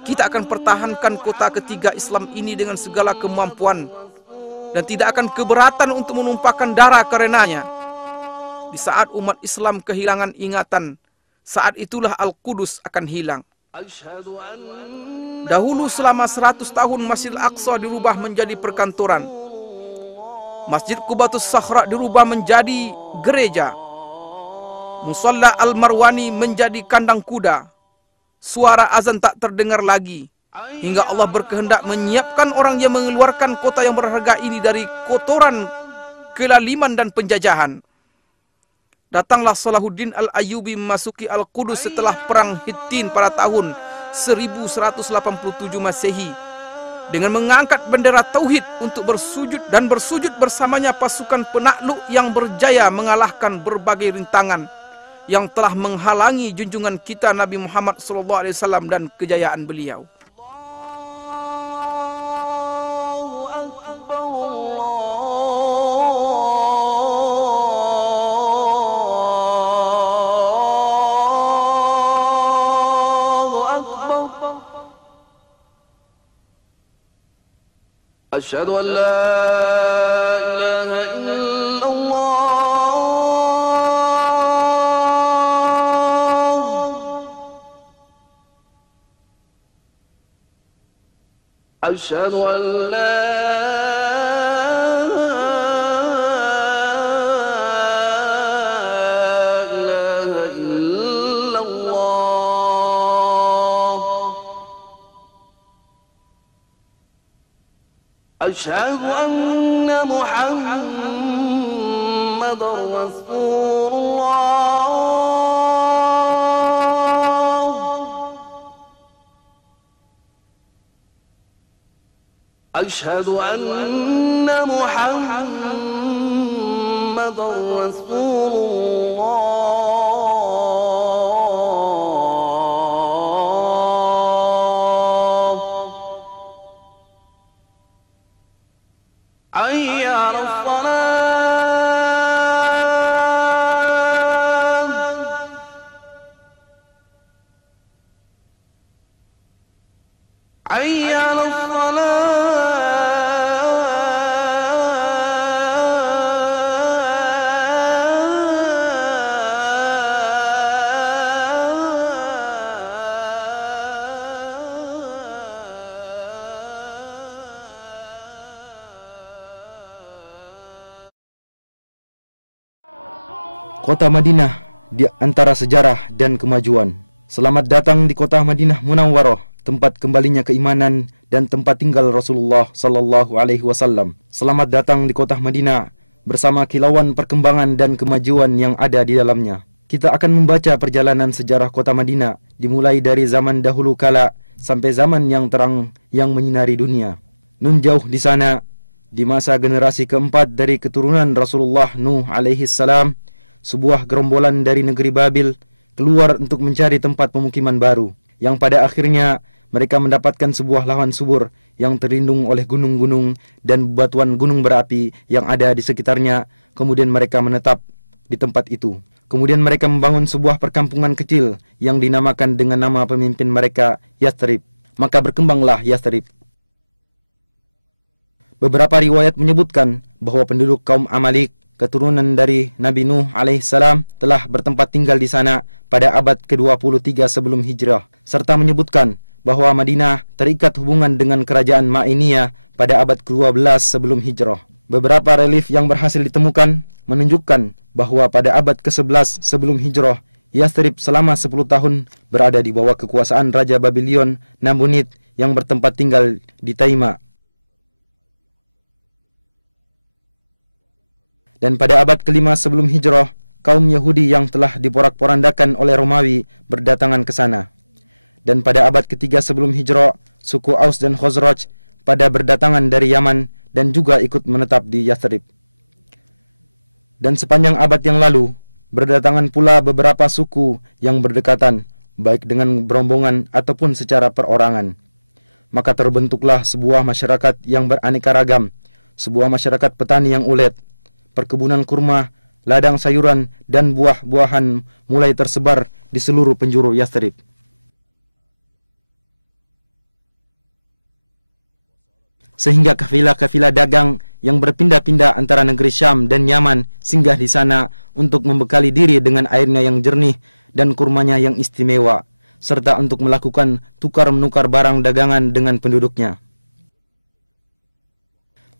Kita akan pertahankan kota ketiga Islam ini dengan segala kemampuan dan tidak akan keberatan untuk menumpahkan darah karenanya. Di saat umat Islam kehilangan ingatan, saat itulah Al-Qudus akan hilang. Dahulu selama 100 tahun Masjidil Aqsa dirubah menjadi perkantoran. Masjid Qubbatus Sakhra dirubah menjadi gereja. Musalla Al-Marwani menjadi kandang kuda. Suara azan tak terdengar lagi, hingga Allah berkehendak menyiapkan orang yang mengeluarkan kota yang berharga ini dari kotoran, kelaliman dan penjajahan. Datanglah Salahuddin Al-Ayyubi memasuki Al-Qudus setelah perang Hittin pada tahun 1187 Masehi dengan mengangkat bendera tauhid untuk bersujud, dan bersujud bersamanya pasukan penakluk yang berjaya mengalahkan berbagai rintangan yang telah menghalangi junjungan kita Nabi Muhammad SAW dan kejayaan beliau. أشهد أن لا إله إلا الله أشهد أن لا أشهد أن محمد رسول الله أشهد أن محمد رسول الله حي على الصلاة حي على Kota Madinah di antara sejarah dan kemajuan. Selamat datang di kota Madinah Munawwarah, tempat kembalinya keimanan dan tempat tinggal Rasulullah sallallahu alaihi wasallam. Selamat datang di kota Madinah bersama kilauan perkembangan dan kemajuan yang ada di dalamnya. Kita akan membaca perjalanan sejarah kota Madinah dimulai dari zaman dahulu kala sampai zaman yang terang yang menyinari dunia. Nun jauh di sana, di masa generasi keempat dari keturunan Rasulullah Nuh alaihi salam, sebuah gerombolan dari negeri Babil keluar untuk mencari tempat pemukiman baru, yang pada akhirnya mereka mendapatkan sebuah lahan subur yang terlindung oleh gunung-gunung dan bebatuan gunung berapi yang ada di sekitarnya. Kemudian mereka menetap di tempat itu. Kemudian mereka membangun sebuah perkampungan kecil yang dinamakan dengan nama pemimpin mereka, Yathrib. Maka berkembanglah Yathrib. Beberapa riwayat menyebutkan bahwa penduduk kaum Amalik, keturunan dari Nabi Nuh alaihissalam, telah bertempat tinggal di sana pada abad ke-23 sebelum hijrah, serta menyebutkan bahwa Madinah terikat hubungan dengan kerajaan Ma'iniyah pada abad ke-12 sebelum hijrah. Beberapa relief yang berhasil ditemukan menunjukkan bahwa pada abad ke-11 sebelum hijrah, Yathrib selama 10 tahun berada di bawah kekuasaan Raja Babylon Nabonid yang bertempat tinggal di Taima. Dan pada abad ke-5 sebelum hijrah, kaum Yahudi yang telah diporak-porandakan oleh Romawi berdatangan ke sana. Dan pada abad ke-3 sebelum hijrah, suku Aus dan Khazraj pada berdatangan dari Yaman dan juga ikut menetap di Yathrib. Dan sepanjang abad yang lalu, berdatangan pula beberapa suku yang berdekatan, baik dengan berombongan ataupun secara perorangan. Maka terbentuklah sebuah masyarakat yang beraneka ragam, sebuah masyarakat petani yang ulet. Perkebunan kurma, ladang sayuran, dan buah-buahan mulai tersebar di seluruh penjuru Yathrib. Sehingga kafilah-kafilah dagang yang berpindah-pindah antara negeri Syam dan Yaman singgah di sana untuk membekali diri dengan airnya yang jernih dan kurmanya yang istimewa, serta untuk melakukan tukar-menukar barang dagangan dengan penduduknya.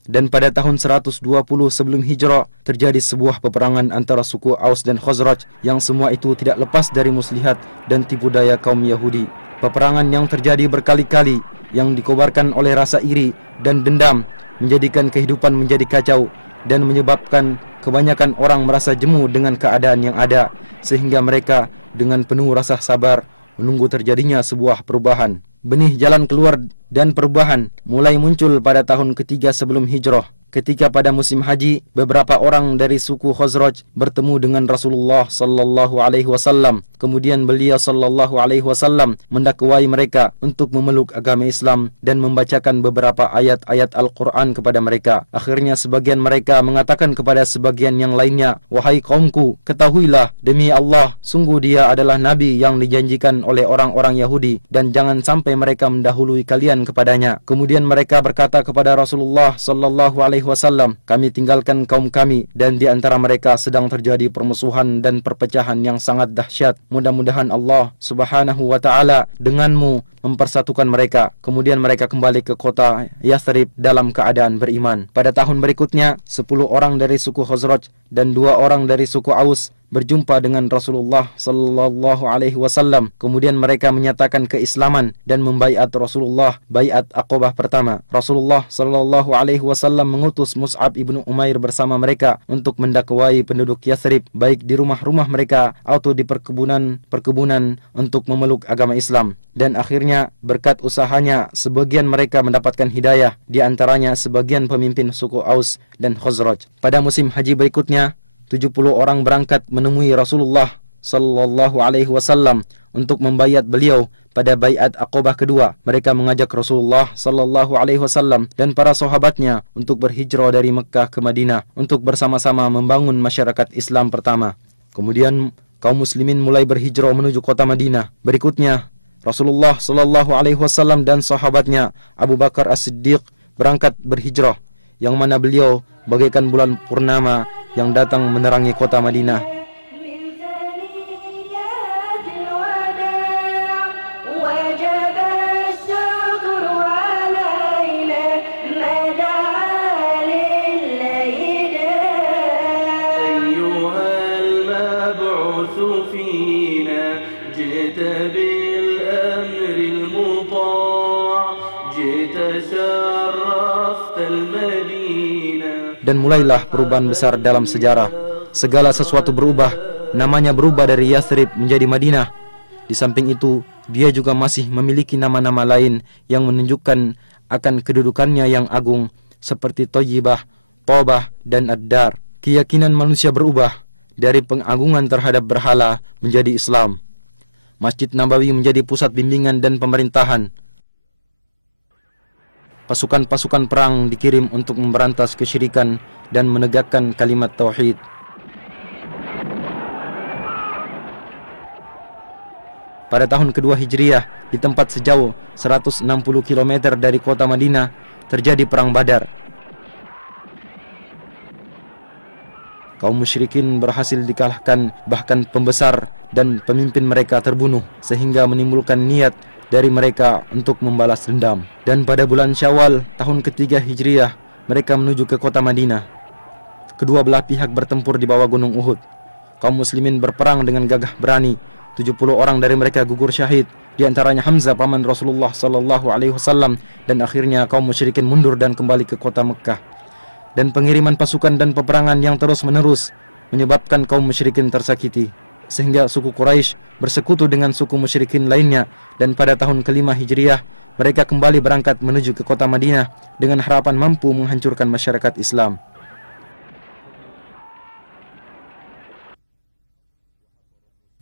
Dan pada tahun 120 sebelum hijrah terjadi sebuah peperangan antara suku Aus dan Khazraj yang semua itu tidak lepas dari muslihat dan tipu daya kaum Yahudi. Peperangan yang terjadi berkali-kali yang dikobarkan oleh rasa iri dan dendam menjadikan kehidupan menjadi kacau dan menyebabkan kebanyakan orang merasa jemu dengan keadaan yang ada, sehingga mereka dengan penuh rasa sabar menunggu terjadinya sebuah perubahan. Benih jalan keluar dan perubahan mulai muncul pada tahun ketiga sebelum hijrah, ketika pada musim haji beberapa orang dari suku Khazraj bertemu dengan Rasulullah sallallahu alaihi wasallam. Kemudian beliau sallallahu alaihi wasallam mendakwai mereka untuk memeluk agama Islam dan membacakan beberapa ayat-ayat Al-Qur'an kepada mereka. Akhirnya sebagian mereka mengatakan kepada sebagian yang lainnya, "Wahai kaumku, ketahuilah demi Allah, sungguh dia adalah nabi yang dijanjikan oleh orang-orang Yahudi dan jangan sampai mereka mendahului kalian kepadanya." Kemudian mereka berkata kepada Rasulullah sallallahu alaihi wasallam, "Kami tinggalkan kaum kami dan di antara mereka sedang terjadi permusuhan dan perpecahan yang sangat dahsyat. Mudah-mudahan Allah Subhanahu wa taala denganmu mempersatukan mereka." Kemudian mereka kembali ke kota Yathrib dalam keadaan beriman. Pada tahun berikutnya, 10 orang dari suku Khazraj dan 2 orang dari suku Aus berjumpa dengan Rasulullah sallallahu alaihi wasallam. Kemudian mereka menyatakan keislaman dan membaiat Rasulullah baiat Aqabah pertama. Rasulullah sallallahu alaihi wasallam mengutus Mus'ab ibnu Umair bersama mereka untuk mendakwai penduduk Yathrib baik di rumah-rumah mereka atau di perkebunan untuk memeluk agama Islam. Dan akhirnya berkat usahanya sebagian mereka mendapatkan hidayah, di antaranya sebagian pemimpin suku Aus dan Khazraj. Pada musim haji berikutnya 70 orang berangkat menemui Rasulullah sallallahu alaihi wasallam untuk membaiat beliau pada baiat Aqabah kedua. Mereka mengajak Rasulullah sallallahu alaihi wasallam dan para sahabatnya untuk berhijrah dari Mekkah ke Madinah untuk bersama-sama membangun masyarakat Islam pertama. Kemudian kaum muslimin mulai berhijrah menuju kota Madinah. Berikutnya Rasulullah sallallahu alaihi wasallam dan sahabatnya Abu Bakar As-Siddiq berangkat berhijrah, yang mana beliau bagaikan bulan purnama yang datang menerangi kota Madinah. Dan mulailah perubahan besar dalam sejarah. Segala sesuatu berubah. Namanya berubah dari Yathrib menjadi Madinah. Di samping itu, dia juga masih memiliki nama-nama lain yang menunjukkan akan kedudukannya yang agung, seperti Thayyibah, Thabah, dan Ad-Dar. Keyakinan manusia berubah dari pengagungan terhadap berhala menjadi Islam. Masjid Nabawi menjadi pusat bimbingan dan pemerintahan. Pasukan-pasukan perang dikirim untuk memberantas kesyirikan dan menegakkan kalimat tauhid. Pada tahun kedua Hijriah, di tempat sejauh 160 km dari kota Madinah, terjadi perang Badar. Kaum musyrikin berhasil dikalahkan, bahkan pembesar dan pemimpin mereka terbunuh, sehingga menimbulkan niat dari mereka untuk membalas dendam. Dan pada bulan Syawal tahun ketiga Hijriah, mereka menuju ke kota Madinah. Kedua belah pihak bertempur di bawah gunung Uhud. Kaum muslimin berperang dengan gagah berani. 70 orang dari mereka gugur syahid, di antaranya Hamzah paman Rasulullah sallallahu alaihi wasallam, dan akhirnya kaum musyrikin mundur dan kembali ke kota Mekkah. Dan pengiriman pasukan dan peperangan yang terus-menerus menyebabkan kaum musyrikin tersakiti, sehingga suku Quraisy bersekutu dengan suku musyrikin lainnya, dan pada tahun kelima Hijriah mereka kembali berangkat menuju ke kota Madinah dengan harapan mampu menghancurkan masyarakat Islam.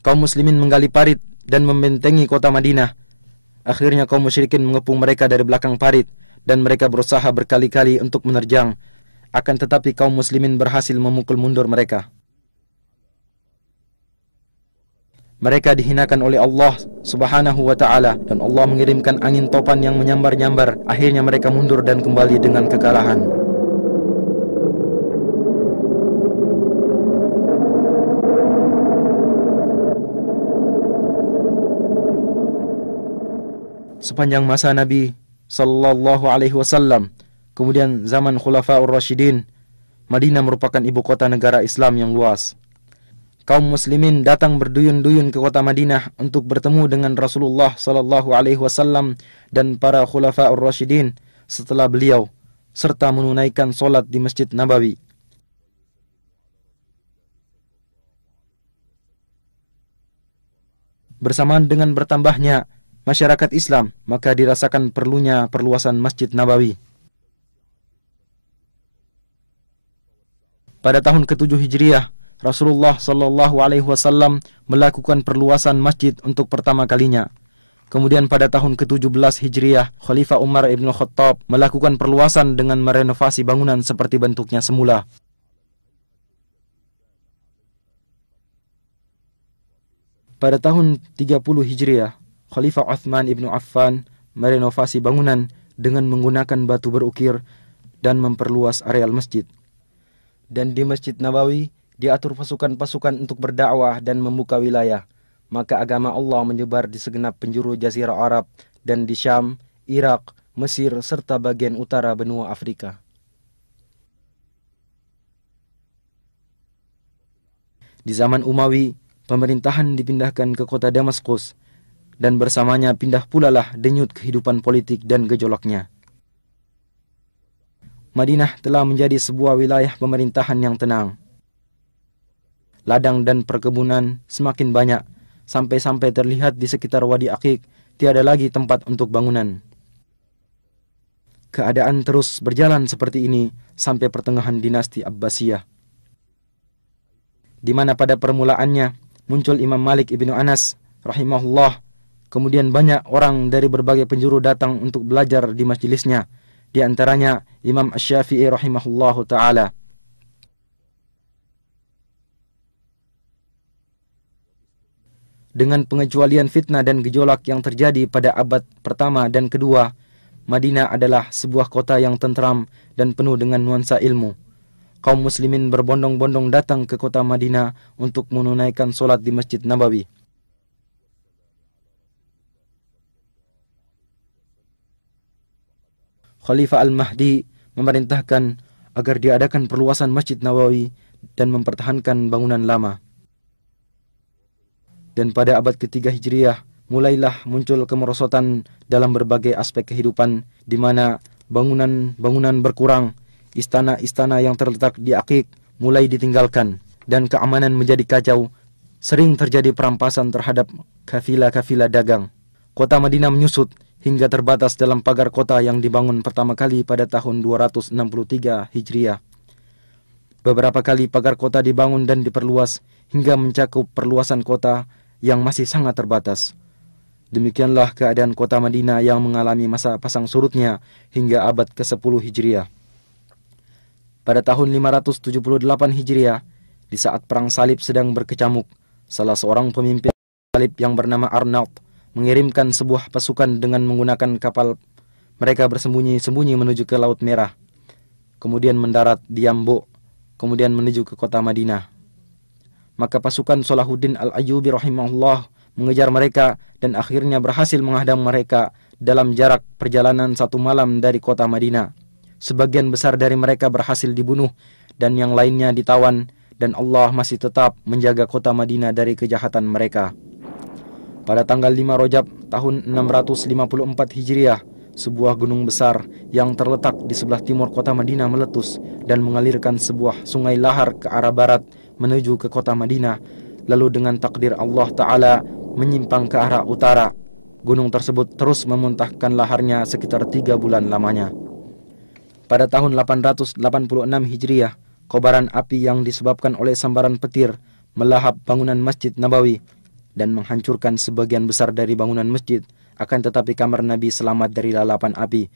Kaum muslimin menggali parit dan membentengi kota Madinah. Akhirnya kaum musyrikin mengepung mereka dari belakang parit dan mereka berusaha berkali-kali untuk menerjang. Akan tetapi kaum muslimin berhasil memukul mundur mereka. Mereka dihinakan oleh Allah subhanahu wa ta'ala, dan Allah mengirimkan angin topan yang menyambar-nyambar. Akhirnya mereka mundur dan kembali dengan kekalahan. Sepanjang masa Nabi sallallahu alaihi wasallam, kemudian zaman Khulafaur Rasyidin, Madinah merupakan ibu kota negara Islam yang luas. Kaum muslimin datang berduyun-duyun ke kota Madinah untuk bertemu dengan Rasulullah sallallahu alaihi wasallam dan para Khulafaur Rasyidin setelah beliau, serta menunaikan solat di Masjid Nabawi. Bersamaan dengan bertambahnya masyarakat Islam, maka dirasakan perlunya perluasan Masjid Nabawi. Pada tahun ke-7 Hijriah, Rasulullah sallallahu alaihi wasallam melakukan perluasan masjid untuk pertama kalinya. Kemudian pada tahun ke-17 Hijriah, Khalifah Umar ibn Khattab melakukan perluasan dengan merenovasi bangunan seperti bentuknya semula. Pada tahun 30 Hijriah, Khalifah Uthman ibn Affan merenovasi bangunan dengan menggunakan batu berukir dan memperluas areal masjid. Dan di Masjid Nabawi diatur pasukan-pasukan untuk berdakwah dan membuka wilayah. Maka agama Allah menyebar di segenap penjuru Jazirah Arab dan di Syam, Irak, Mesir, serta bagian utara benua Afrika. Di zaman Umawi, pemerintahan dipindahkan ke kota Damaskus, dan bersamanya pindah pula lah denyut kehidupan politik dan gejolaknya. Madinah telah menjadi sebuah wilayah pemerintahan yang tenang. Ladang dan perkebunan semakin banyak, sampai-sampai terlihat di sekitar Wadi Aqiq tiada lagi tempat untuk bangunan. Keadaan terus berjalan seperti ini sampai pertengahan dinasti Abbasiyah, di mana pada permulaannya muncul Imam Malik ibnu Anas rahimahullah. Kemudian banyak orang dari berbagai penjuru datang untuk belajar di majelisnya, di antaranya Imam Asy-Syafi'i rahimahullahu ta'ala. Dengan pengecualian fitnah dan gejolak yang terjadi pada abad pertama dan kedua, Madinah adalah sebuah kota yang tentram dan penuh dengan nuansa ilmu. Kaum muslimin berbondong-bondong datang ke kota Madinah untuk menunaikan solat di Masjid Nabawi. Khalifah Al-Mahdi memerintahkan agar diadakan perluasan Masjid Nabawi dan mempertahankan bangunan lama. Dan pada abad ketiga Hijriah, mulailah muncul kemerosotan dalam berbagai aspek kehidupan, di mana bangunan-bangunan berkurang, istana-istana yang terletak di Aqiq mulai ditinggalkan, dan keamanan menjadi kacau. Sering terjadi perampasan terhadap kafilah-kafilah dagang. Kota Madinah menyusut hingga terbatas dalam pagar kota yang dibangun pertama kali pada tahun 263 Hijriah. Beberapa kali pagar kota dibangun dan diperluas hingga mencakup perluasan kota yang masih sangat terbatas. Demikianlah keadaan kota Madinah yang mengalami masa pasang surutnya hingga abad ke-10 Hijriah. Pada tahun 578 Hijriah, di saat perang salib sedang berkecamuk, salah seorang pemimpin salib yang bernama Arnaud mengirimkan sebuah pasukan dengan menggunakan kapal. Mereka bersembunyi-sembunyi menuju ke Laut Merah, kemudian mendarat di Yambo, kemudian menuju ke kota Madinah. Maka pasukan Salahuddin Al-Ayyubi rahimahullah mengejar mereka dan akhirnya berhasil menghadang mereka dalam jarak perjalanan 1 malam dari kota Madinah. Sebagian besar dari mereka berhasil dibunuh dan yang lainnya ditawan, dan Allah masih tetap menjaga kota Madinah dari kejahatan mereka. Pada tanggal 5 Rajab tahun 654 Hijriah, sebuah gunung besar yang terletak di sebelah timur kota Madinah meletus dan mengalirkan sebuah sungai lahar ke arah barat menuju ke kota Madinah. Lalu dengan takdir Allah Ta'ala menyimpang ke arah utara. Gunung tersebut terus memuntahkan laharnya sekitar 3 bulan lamanya. Pada tahun 886 Hijriah, kobaran api yang disebabkan oleh sambaran petir melahap bangunan Masjid Nabawi dan menghancurkan sebagian besar dari bangunan masjid. Akan tetapi kamar Nabi selamat dari lalapan api.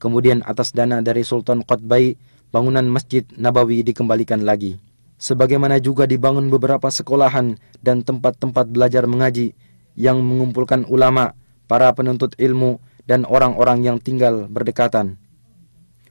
Kemudian atas dana dari Sultan Qutbai, bangunan Masjid Nabawi dikembalikan lagi. Sebagaimana juga dibangun beberapa sekolahan dan tempat-tempat belajar mengaji yang mengumpulkan ulama, para penuntut ilmu, dan orang-orang yang tinggal berdekatan.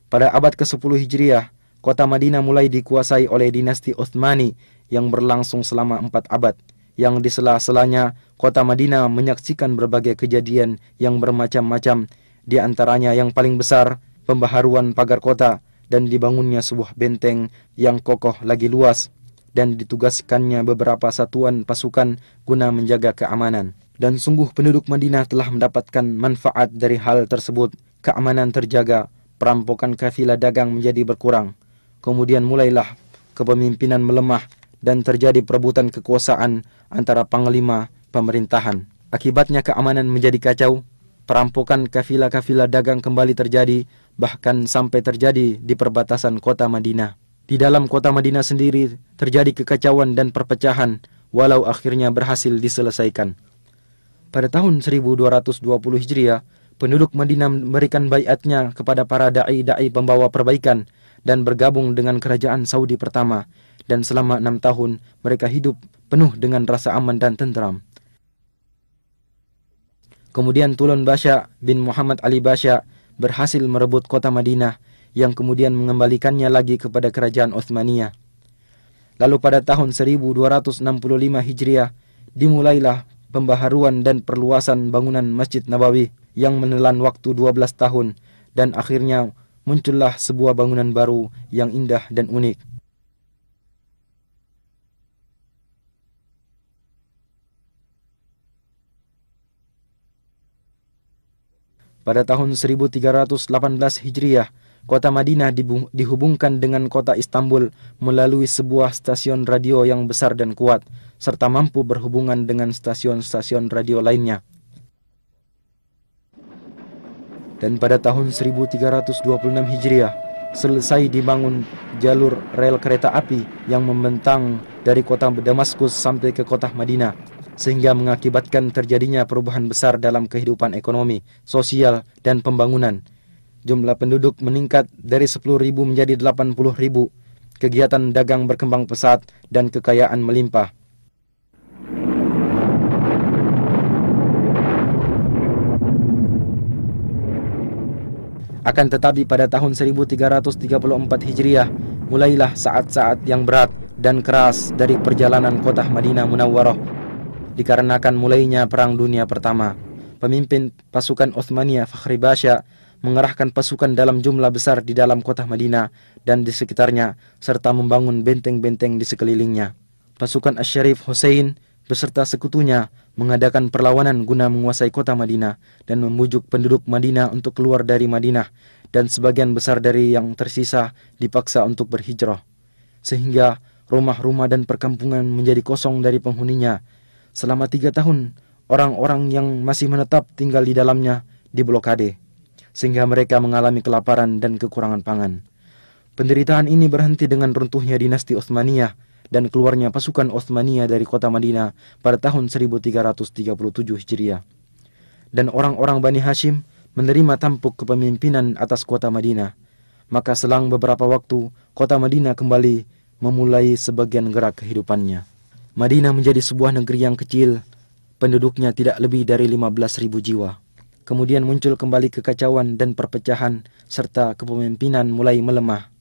Pada abad ke-10 Hijriah, kota Madinah mulai dikuasai oleh dinasti Utsmani yang berlangsung selama 4 abad. Yang di sela-selanya, kota Madinah menyaksikan berbagai kejadian yang bermacam-macam, di antaranya yang paling besar, pembaharuan pagar kota, dan dibangunnya sebuah benteng yang kokoh lagi luas, dan ditugaskannya beberapa satuan pasukan guna menjaga keamanan. Dan sungguh penduduk Madinah telah mendapatkan manfaat dari hal tersebut. Keamanan terjaga, perampokan kafilah dagang menjadi berkurang. Kemudian mulailah kepemimpinan melemah dan terjadi perebutan kekuasaan antara panglima pemerintahan. Akibatnya keamanan menjadi kacau, perampokan kafilah-kafilah dagang kembali terjadi, bahkan sampai terjadi di perbatasan kota Madinah. Di dalam kota Madinah sendiri terjadi kekacauan dan perpecahan, walau akhirnya berhasil diselesaikan. Pada tahun 1220 Hijriah, penduduk Madinah memberikan baiatnya kepada para da'i-da'i pembawa perbaikan dan bergabung dengan kerajaan Saudi pertama, dan selama 6 tahun mereka hidup penuh dengan rasa aman dan tentram. Kemudian Tulun Basha bin Muhammad Ali Basha berhasil merebut kota Madinah yang kemudian mengembalikannya lagi kepada kerajaan Utsmaniyah. Lalu pada tahun 1265 Hijriah dimulailah pembaharuan dan perluasan bangunan Masjid Nabawi yang menelan waktu 12 tahun, dan akhirnya muncullah sebuah bangunan baru yang indah dan unik. Pada tahun 1318 Hijriah, kota Madinah dihubungkan dengan kota Istanbul melalui sebuah stasiun radio yang besar dan kuat, serta mampu berhubungan dengan stasiun-stasiun radio lainnya. Dan pada tahun 1326 Hijriah, selesai dibangun jalur rel kereta api yang membentang dari kota Damaskus sampai ke kota Madinah, sehingga mengakibatkan terjadinya perubahan besar dalam kehidupan ekonomi, sosial, dan pembangunan. Jumlah penduduk meningkat dari 10.000 menjadi 80.000. Kegiatan dagang berkembang pesat dan kekayaan melimpah. Akan tetapi pada tahun 1334 Hijriah, mulailah saat-saat yang berat dan keras dari perjalanan kota Madinah Munawwarah, dikarenakan mulainya Perang Dunia Pertama. Pemimpin pasukan Utsmaniyah Fakhri Basha mengerahkan pasukan dalam jumlah besar di dalam kota Madinah dan di sekitarnya, serta membangun benteng-benteng di sekelilingnya. Pasukan Asy-Syarif Hussein beserta sekutunya mengadakan perlawanan guna menguasai kota Madinah dan membujuk penduduk Madinah untuk keluar dari Madinah, dan sebagian besar dari yang tersisa dipaksa untuk berhijrah, sehingga rumah-rumah dan perkampungan menjadi kosong dari penghuninya. Selama 3 tahun, orang-orang yang masih menetap tinggal di dalamnya diblokade, sehingga mereka mengalami kelaparan dan kekurangan pangan. Penderitaan ini berhenti dengan runtuhnya dinasti Utsmaniyah dan keluarnya pasukan Utsmaniyah dari kota Madinah pada tahun 1337 Hijriah. Dan orang-orang Bani Hashim menerima tampuk kepemimpinan atas kota Madinah. Maka selang beberapa waktu, kota Madinah kembali memulai sebagian gerak kehidupannya. Madinah menjadi sebuah negeri yang kecil, penduduknya tidak lebih dari 15.000 jiwa. Kemudian muncul kembali kekacauan dan perpecahan, serta kepemimpinan mulai melemah,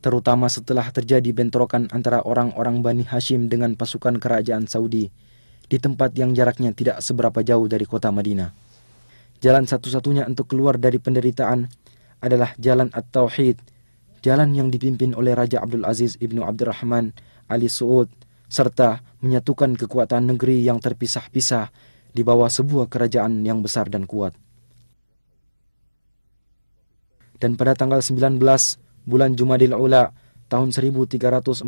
terutama setelah terjadi bentrokan antara orang-orang Bani Hashim dengan pasukan kerajaan Saudi di tempat yang jaraknya tidak seberapa jauh dari kota Madinah. Jalan satu-satunya untuk keluar dari penderitaan adalah jalan At-Tauhid, jalan yang dipimpin oleh Raja Abdul Aziz Ibnu Abdurrahman Ali Saud, serta menyatukan kekuatan negeri yang terpisah-pisah di bawah sebuah kerajaan yang besar dan kuat. Dan pada tanggal 19 bulan Jumadil Ula tahun 1344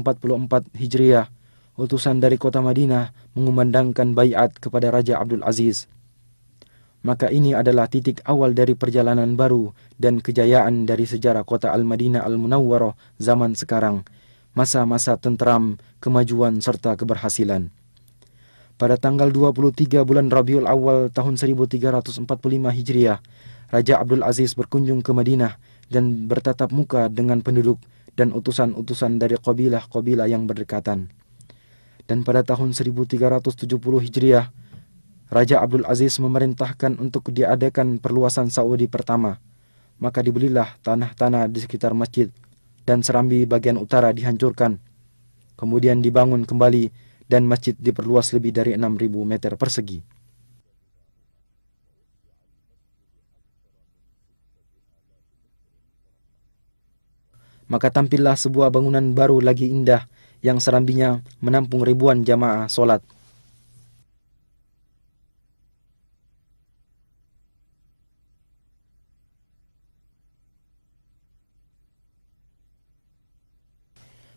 Hijriah, utusan dari kota Madinah mengumandangkan baiat kepada Raja Abdul Aziz. Maka ini adalah titik awal dari perjalanan baru dan kejayaan dari sejarah kota Al-Madinah Al-Munawwarah zaman sekarang, masa-masa tentram, kemajuan serta keberhasilan. Pada tanggal 23 bulan Rabiul Awal tahun 1345 Hijriah, Raja Abdul Aziz berkunjung ke Madinah dan bertatap muka dengan penduduk dan utusan-utusan dari kabilah-kabilah yang berdekatan. Dan pada tahun 1370 Hijriah, Raja Abdul Aziz memerintahkan untuk diadakan perluasan Saudi pertama. Maka dibelilah tanah-tanah di sekitar masjid dan serambi bagian utara dihancurkan. Kemudian dibangun kembali dan masjid diperluas lebih dari 6.000 meter persegi. Maka tampillah sebuah bangunan baru lagi indah yang serambinya menampung ribuan jamaah solat.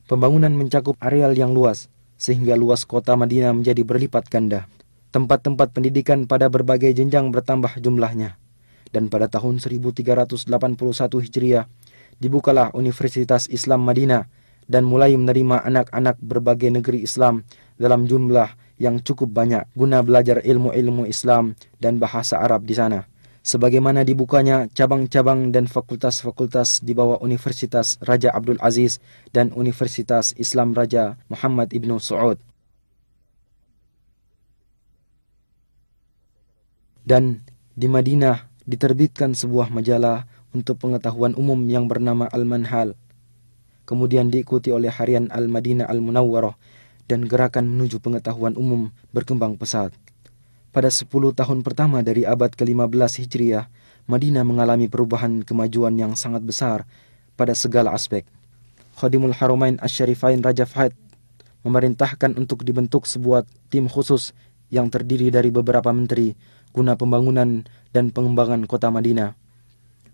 Pembangunan mencakup areal yang luas, sehingga luas kota Madinah menjadi berlipat ganda. Tempat-tempat pendidikan pada berbagai jenjang bertambah jumlahnya. Dan pada tahun 1381 Hijriah, dibukalah Universitas Islam Madinah dan mulai menerima anak-anak berbagai negeri Islam dalam jumlah yang cukup banyak guna belajar ilmu-ilmu Islam dan bahasa Arab di sana. Sebagaimana dibukanya cabang-cabang dan fakultas-fakultas di bawah Universitas Raja Abdul Aziz dan Universitas Islam Raja Muhammad Ibnu Saud. Dan di Madinah diterbitkan sebuah majalah untuk pengetahuan umum yang bernama Al-Manhal. Kemudian diikuti oleh harian Al-Madinah Al-Munawwarah dan gerakan menuju pengetahuan umum berkembang pesat. Pada 10 tahun pertama dari abad ke-15 Hijriah, Madinah mengalami perubahan kemajuan yang sangat besar pada segala aspek. Khadimul Haramain Asy-Syarifain Raja Fahd memerintahkan untuk dibentuk sebuah tim khusus yang terdiri dari beberapa menteri guna pembangunan dan pengembangan kota Madinah.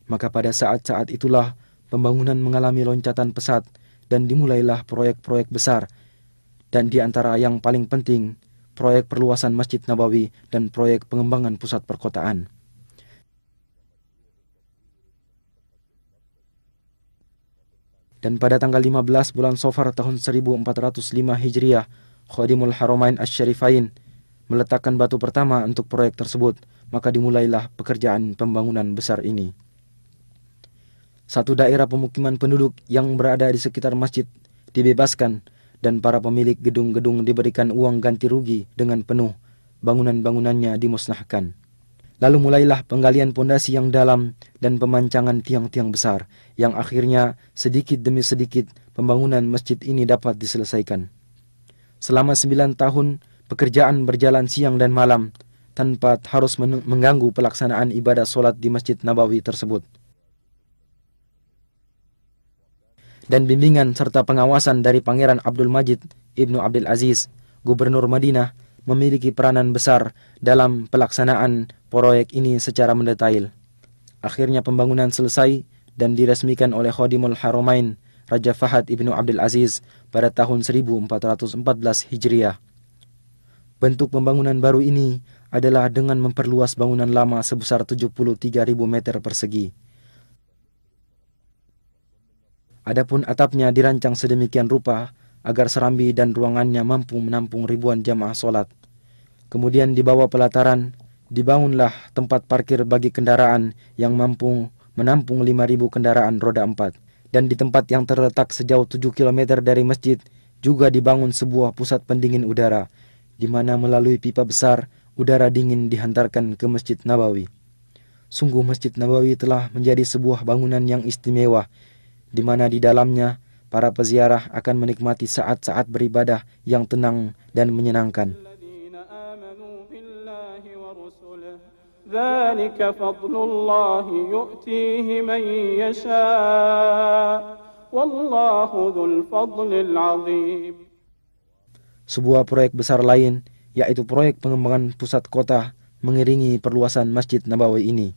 Maka pada saat-saat itulah pembangunan mengalami loncatan pesat dan dimulailah proyek-proyek besar, dan di antara yang paling penting, proyek perluasan Masjid Nabawi dan proyek pengembangan pusat perkotaan. Dan pada tanggal 15 bulan Safar tahun 1405 Hijriah, Khadimul Haramain Asy-Syarifain meletakkan batu pertama untuk proyek tersebut, maka dimulailah pekerjaan pembangunan besar ini. Satu daerah pemukiman penduduk yang berada di sekitar masjid dibebaskan dan para pemilik gedung-gedung diberikan uang ganti rugi dengan penuh, bangunan-bangunannya dimusnahkan. Lalu mulailah penggalian pondasi yang dalam dan pemancangan tiang-tiang besar, yang akhirnya sedikit demi sedikit pembangunan masjid ini dapat diselesaikan. Selama 9 tahun, pekerjaan berjalan siang dan malam, tanpa harus mengganggu pelaksanaan ibadah solat di Masjid Nabawi tersebut. Dan bimbingan serta pengawasan dari Pangeran Abdul Majid Ibnu Abdul Aziz, Gubernur Madinah, memiliki peranan besar dalam pelaksanaan proyek ini secara mendetail. Akhirnya pembangunan selesai dan diresmikan oleh Khadimul Haramain Raja Fahad Ibnu Abdul Aziz pada tahun 1414 Hijriah. Bentuk pembangunan baru ini adalah dengan memperluas bangunan lama sebesar 73.000 meter persegi. Adapun atapnya dirancang sedemikian rupa agar serambi dan ruangannya mampu menampung ribuan jamaah solat. Kemudian di bawah pelataran dibangunlah tempat parkir bagi kendaraan yang mampu menampung 5.000 kendaraan roda 4. Dan di tempat yang terletak sejauh 7 km dari masjid juga dibangun sebuah pusat pendingin udara, di mana melalui pipa besar udara dingin dihantarkan ke Masjid Nabawi. Sungguh Masjid Nabawi telah menjadi sebuah bangunan yang istimewa, di mana di dalamnya para peziarah akan menikmati saat-saat beribadah yang tenang dan menyenangkan. ذلك فضل الله يؤتيه من يشاء والله ذو الفضل العظيم. Sebuah proyek besar lain, yaitu proyek pengembangan pusat kota, mengiringi perluasan Masjid Nabawi ini.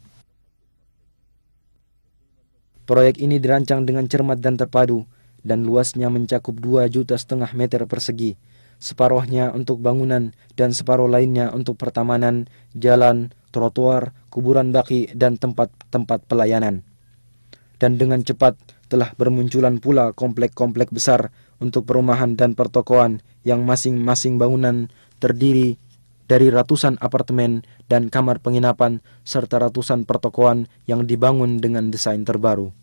Proyek ini dirancang dengan cermat dan terpadu, dan luasnya mencakup 2,5 juta meter persegi, separuhnya untuk bangunan dan separuh lainnya untuk pertamanan, jalan, trotoar, kuburan baki, dan tempat-tempat pelayanan. Dan dengan cepat telah bermunculan pula komplek-komplek besar untuk perumahan dan pertokoan yang masing-masing bangunan terdiri dari ratusan apartemen dan kamar penginapan serta ratusan pertokoan yang dibangun dengan desain terbaru.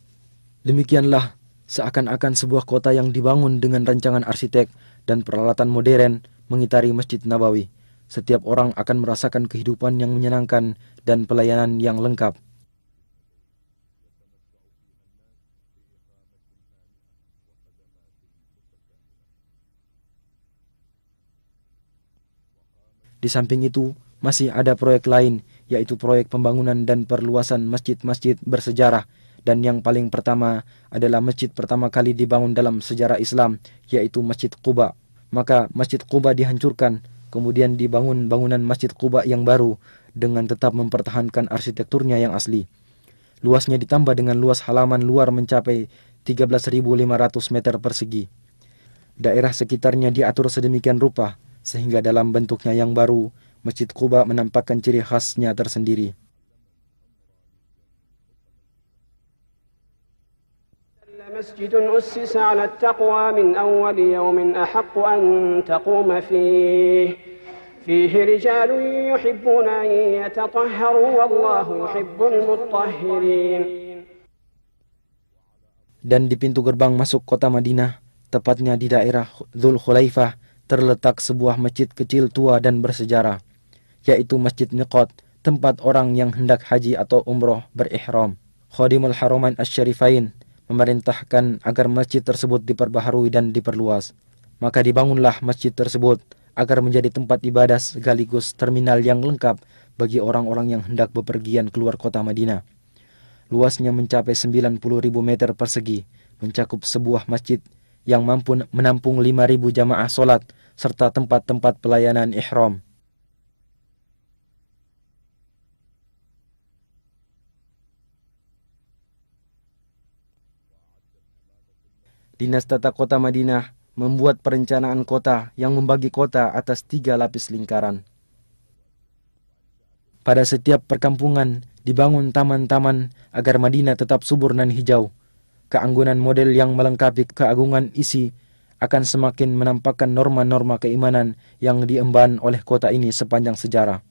Demikianlah seakan-akan sebuah kota yang dibangun dengan rancangan arsitek dan peralatan modern mengitari Masjid Nabawi. Setiap orang akan merasakan kehidupan yang menyenangkan dan pelayanan yang lengkap. Di samping itu, masih ada proyek lain, yaitu proyek pembangunan dan perluasan masjid-masjid bersejarah, dan yang paling pertama adalah masjid pertama kali dibangun dalam sejarah Islam, yaitu Masjid Quba. Maka Masjid Quba dihancurkan, kemudian dibangun bangunan Masjid Quba yang baru dengan tetap mempertahankan arsitekturnya yang asli. Luasnya ditambah dengan luas halaman luar mencapai 13.500 meter persegi. Daerah sekitarnya diatur sedemikian rupa sehingga dalam bentuknya yang baru, Masjid Quba menampakkan ciri khasnya tersendiri. مسجد أسس على التقوى من أول يوم أحق أن تقوم فيه رجال يحبون أن يتطهروا والله يحب المطهرين. Dan di pintu gerbang masuk kota Madinah, tepatnya di daerah Dzul Khulaifah, terletak sebuah masjid kecil tua dan bersejarah, yaitu Masjid Miqat, tempat orang yang hendak haji atau umroh berihram. Khadimul Haramain Asy-Syarifain memerintahkan agar masjid tersebut diperbaharui dan diperluas. Maka dibangunlah masjid tersebut agar menjadi tempat ibadah sekaligus terminal yang lengkap bagi orang-orang yang hendak bepergian keluar kota Madinah. Luasnya mencapai 90.000 meter persegi, mencakup sebuah masjid yang mampu menampung 5.000 jamaah solat serta tempat-tempat pelayanan ihram. Dinas Tata Kota Madinah membuat perencanaan kota yang membagi kota atas 3 lapis lingkaran. Pada setiap perkampungan dibangun taman-taman agar Madinah tetap subur dan hijau. Keanggunan model yang melengkapi keagungan isi akan semakin menampakkan norma-norma keimanan yang diemban oleh kota ini sepanjang sejarah.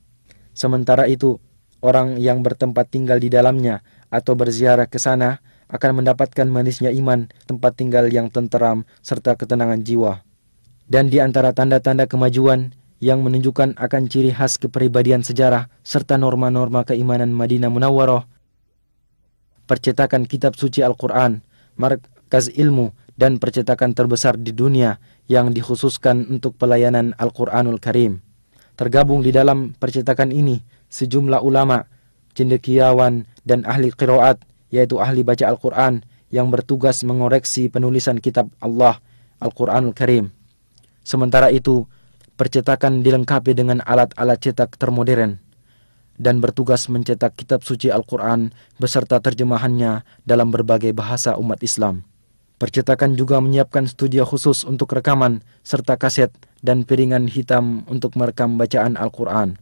Sementara itu, orang yang bertempat tinggal di dalamnya atau berziarah ke sana akan mendapatkan manisnya iman, tempat tinggal yang tenteram, serta ketenangan jiwa. Dan di antara tanda-tanda kemajuan yang menunjukkan akan ciri khas kepribadian sejarah serta norma-norma keimanan Madinah Munawwarah, percetakan kitab suci Al-Quran, markaz ilmu dan percetakan terbesar di dunia yang dikhususkan untuk pelayanan Al-Quranul Karim. Tergabung di dalam percetakan ini sejumlah ulama, cendekiawan dan ahli qiraat, yaitu ahli baca Al-Quran yang bertugas mengoreksi penulisan kitab Allah, Al-Quranul Karim. Sementara itu, percetakan dilengkapi dengan alat-alat cetak termodern dan bertugas mencetak kitab suci Al-Quran beserta terjemahannya dalam berbagai bahasa umat Islam. Percetakan juga menyiapkan studio khusus untuk rekaman serta kaset dan piringan hitam untuk merekam bacaan Al-Quran.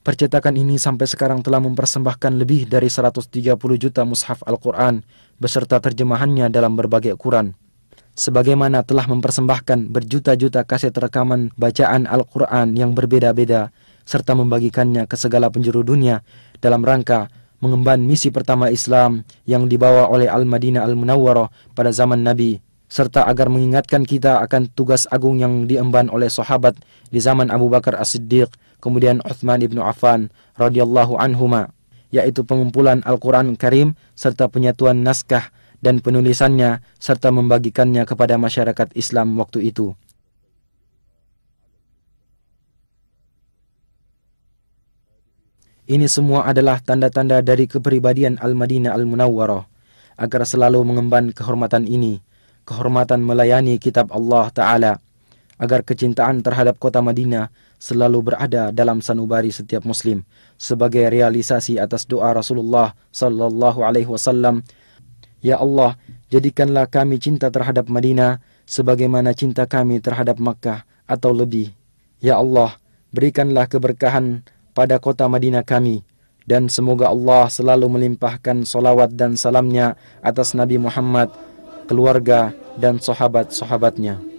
Percetakan ini sampai sekarang telah mempersembahkan lebih dari 130 juta mushaf Al-Quran beserta terjemahannya dalam berbagai ukuran. Sebagaimana telah mempersembahkan berjuta-juta kaset rekaman bacaan Al-Quran yang berbeda-beda serta membagikannya ke segala penjuru dunia dalam rangka mengemban misi pertama Islam yang dibawa oleh Al-Madinah Al-Munawwarah pada zaman Nabi, serta agar mengingatkan kita akan tugas agung yang diemban oleh sahabat di zaman Abu Bakar As-Siddiq, kemudian Uthman ibn Affan radhiyallahu anhuma, yaitu pengumpulan Al-Quran Karim serta penyatuan naskah dan penulisannya serta membagikannya kepada masyarakat Islam waktu itu. Ini semua adalah tanda-tanda dari kepribadian Al-Madinah Al-Munawwarah agar selalu mengemban kehormatan ini, kehormatan melayani kitab Allah Ta'ala, agar kecintaan terhadap kota Madinah selalu berada dalam sanubari setiap muslim sebagai realisasi atas doa Rasulullah sallallahu alaihi wasallam, "Ya Allah, jadikanlah kami cinta terhadap Madinah sebagaimana cinta kami terhadap Makkah atau lebih. Ya Allah, berikanlah keberkahan pada kota Madinah kami, dan semoga Allah selalu melimpahkan solawat dan salamnya atas Nabi Muhammad, keluarga dan sahabat-sahabatnya."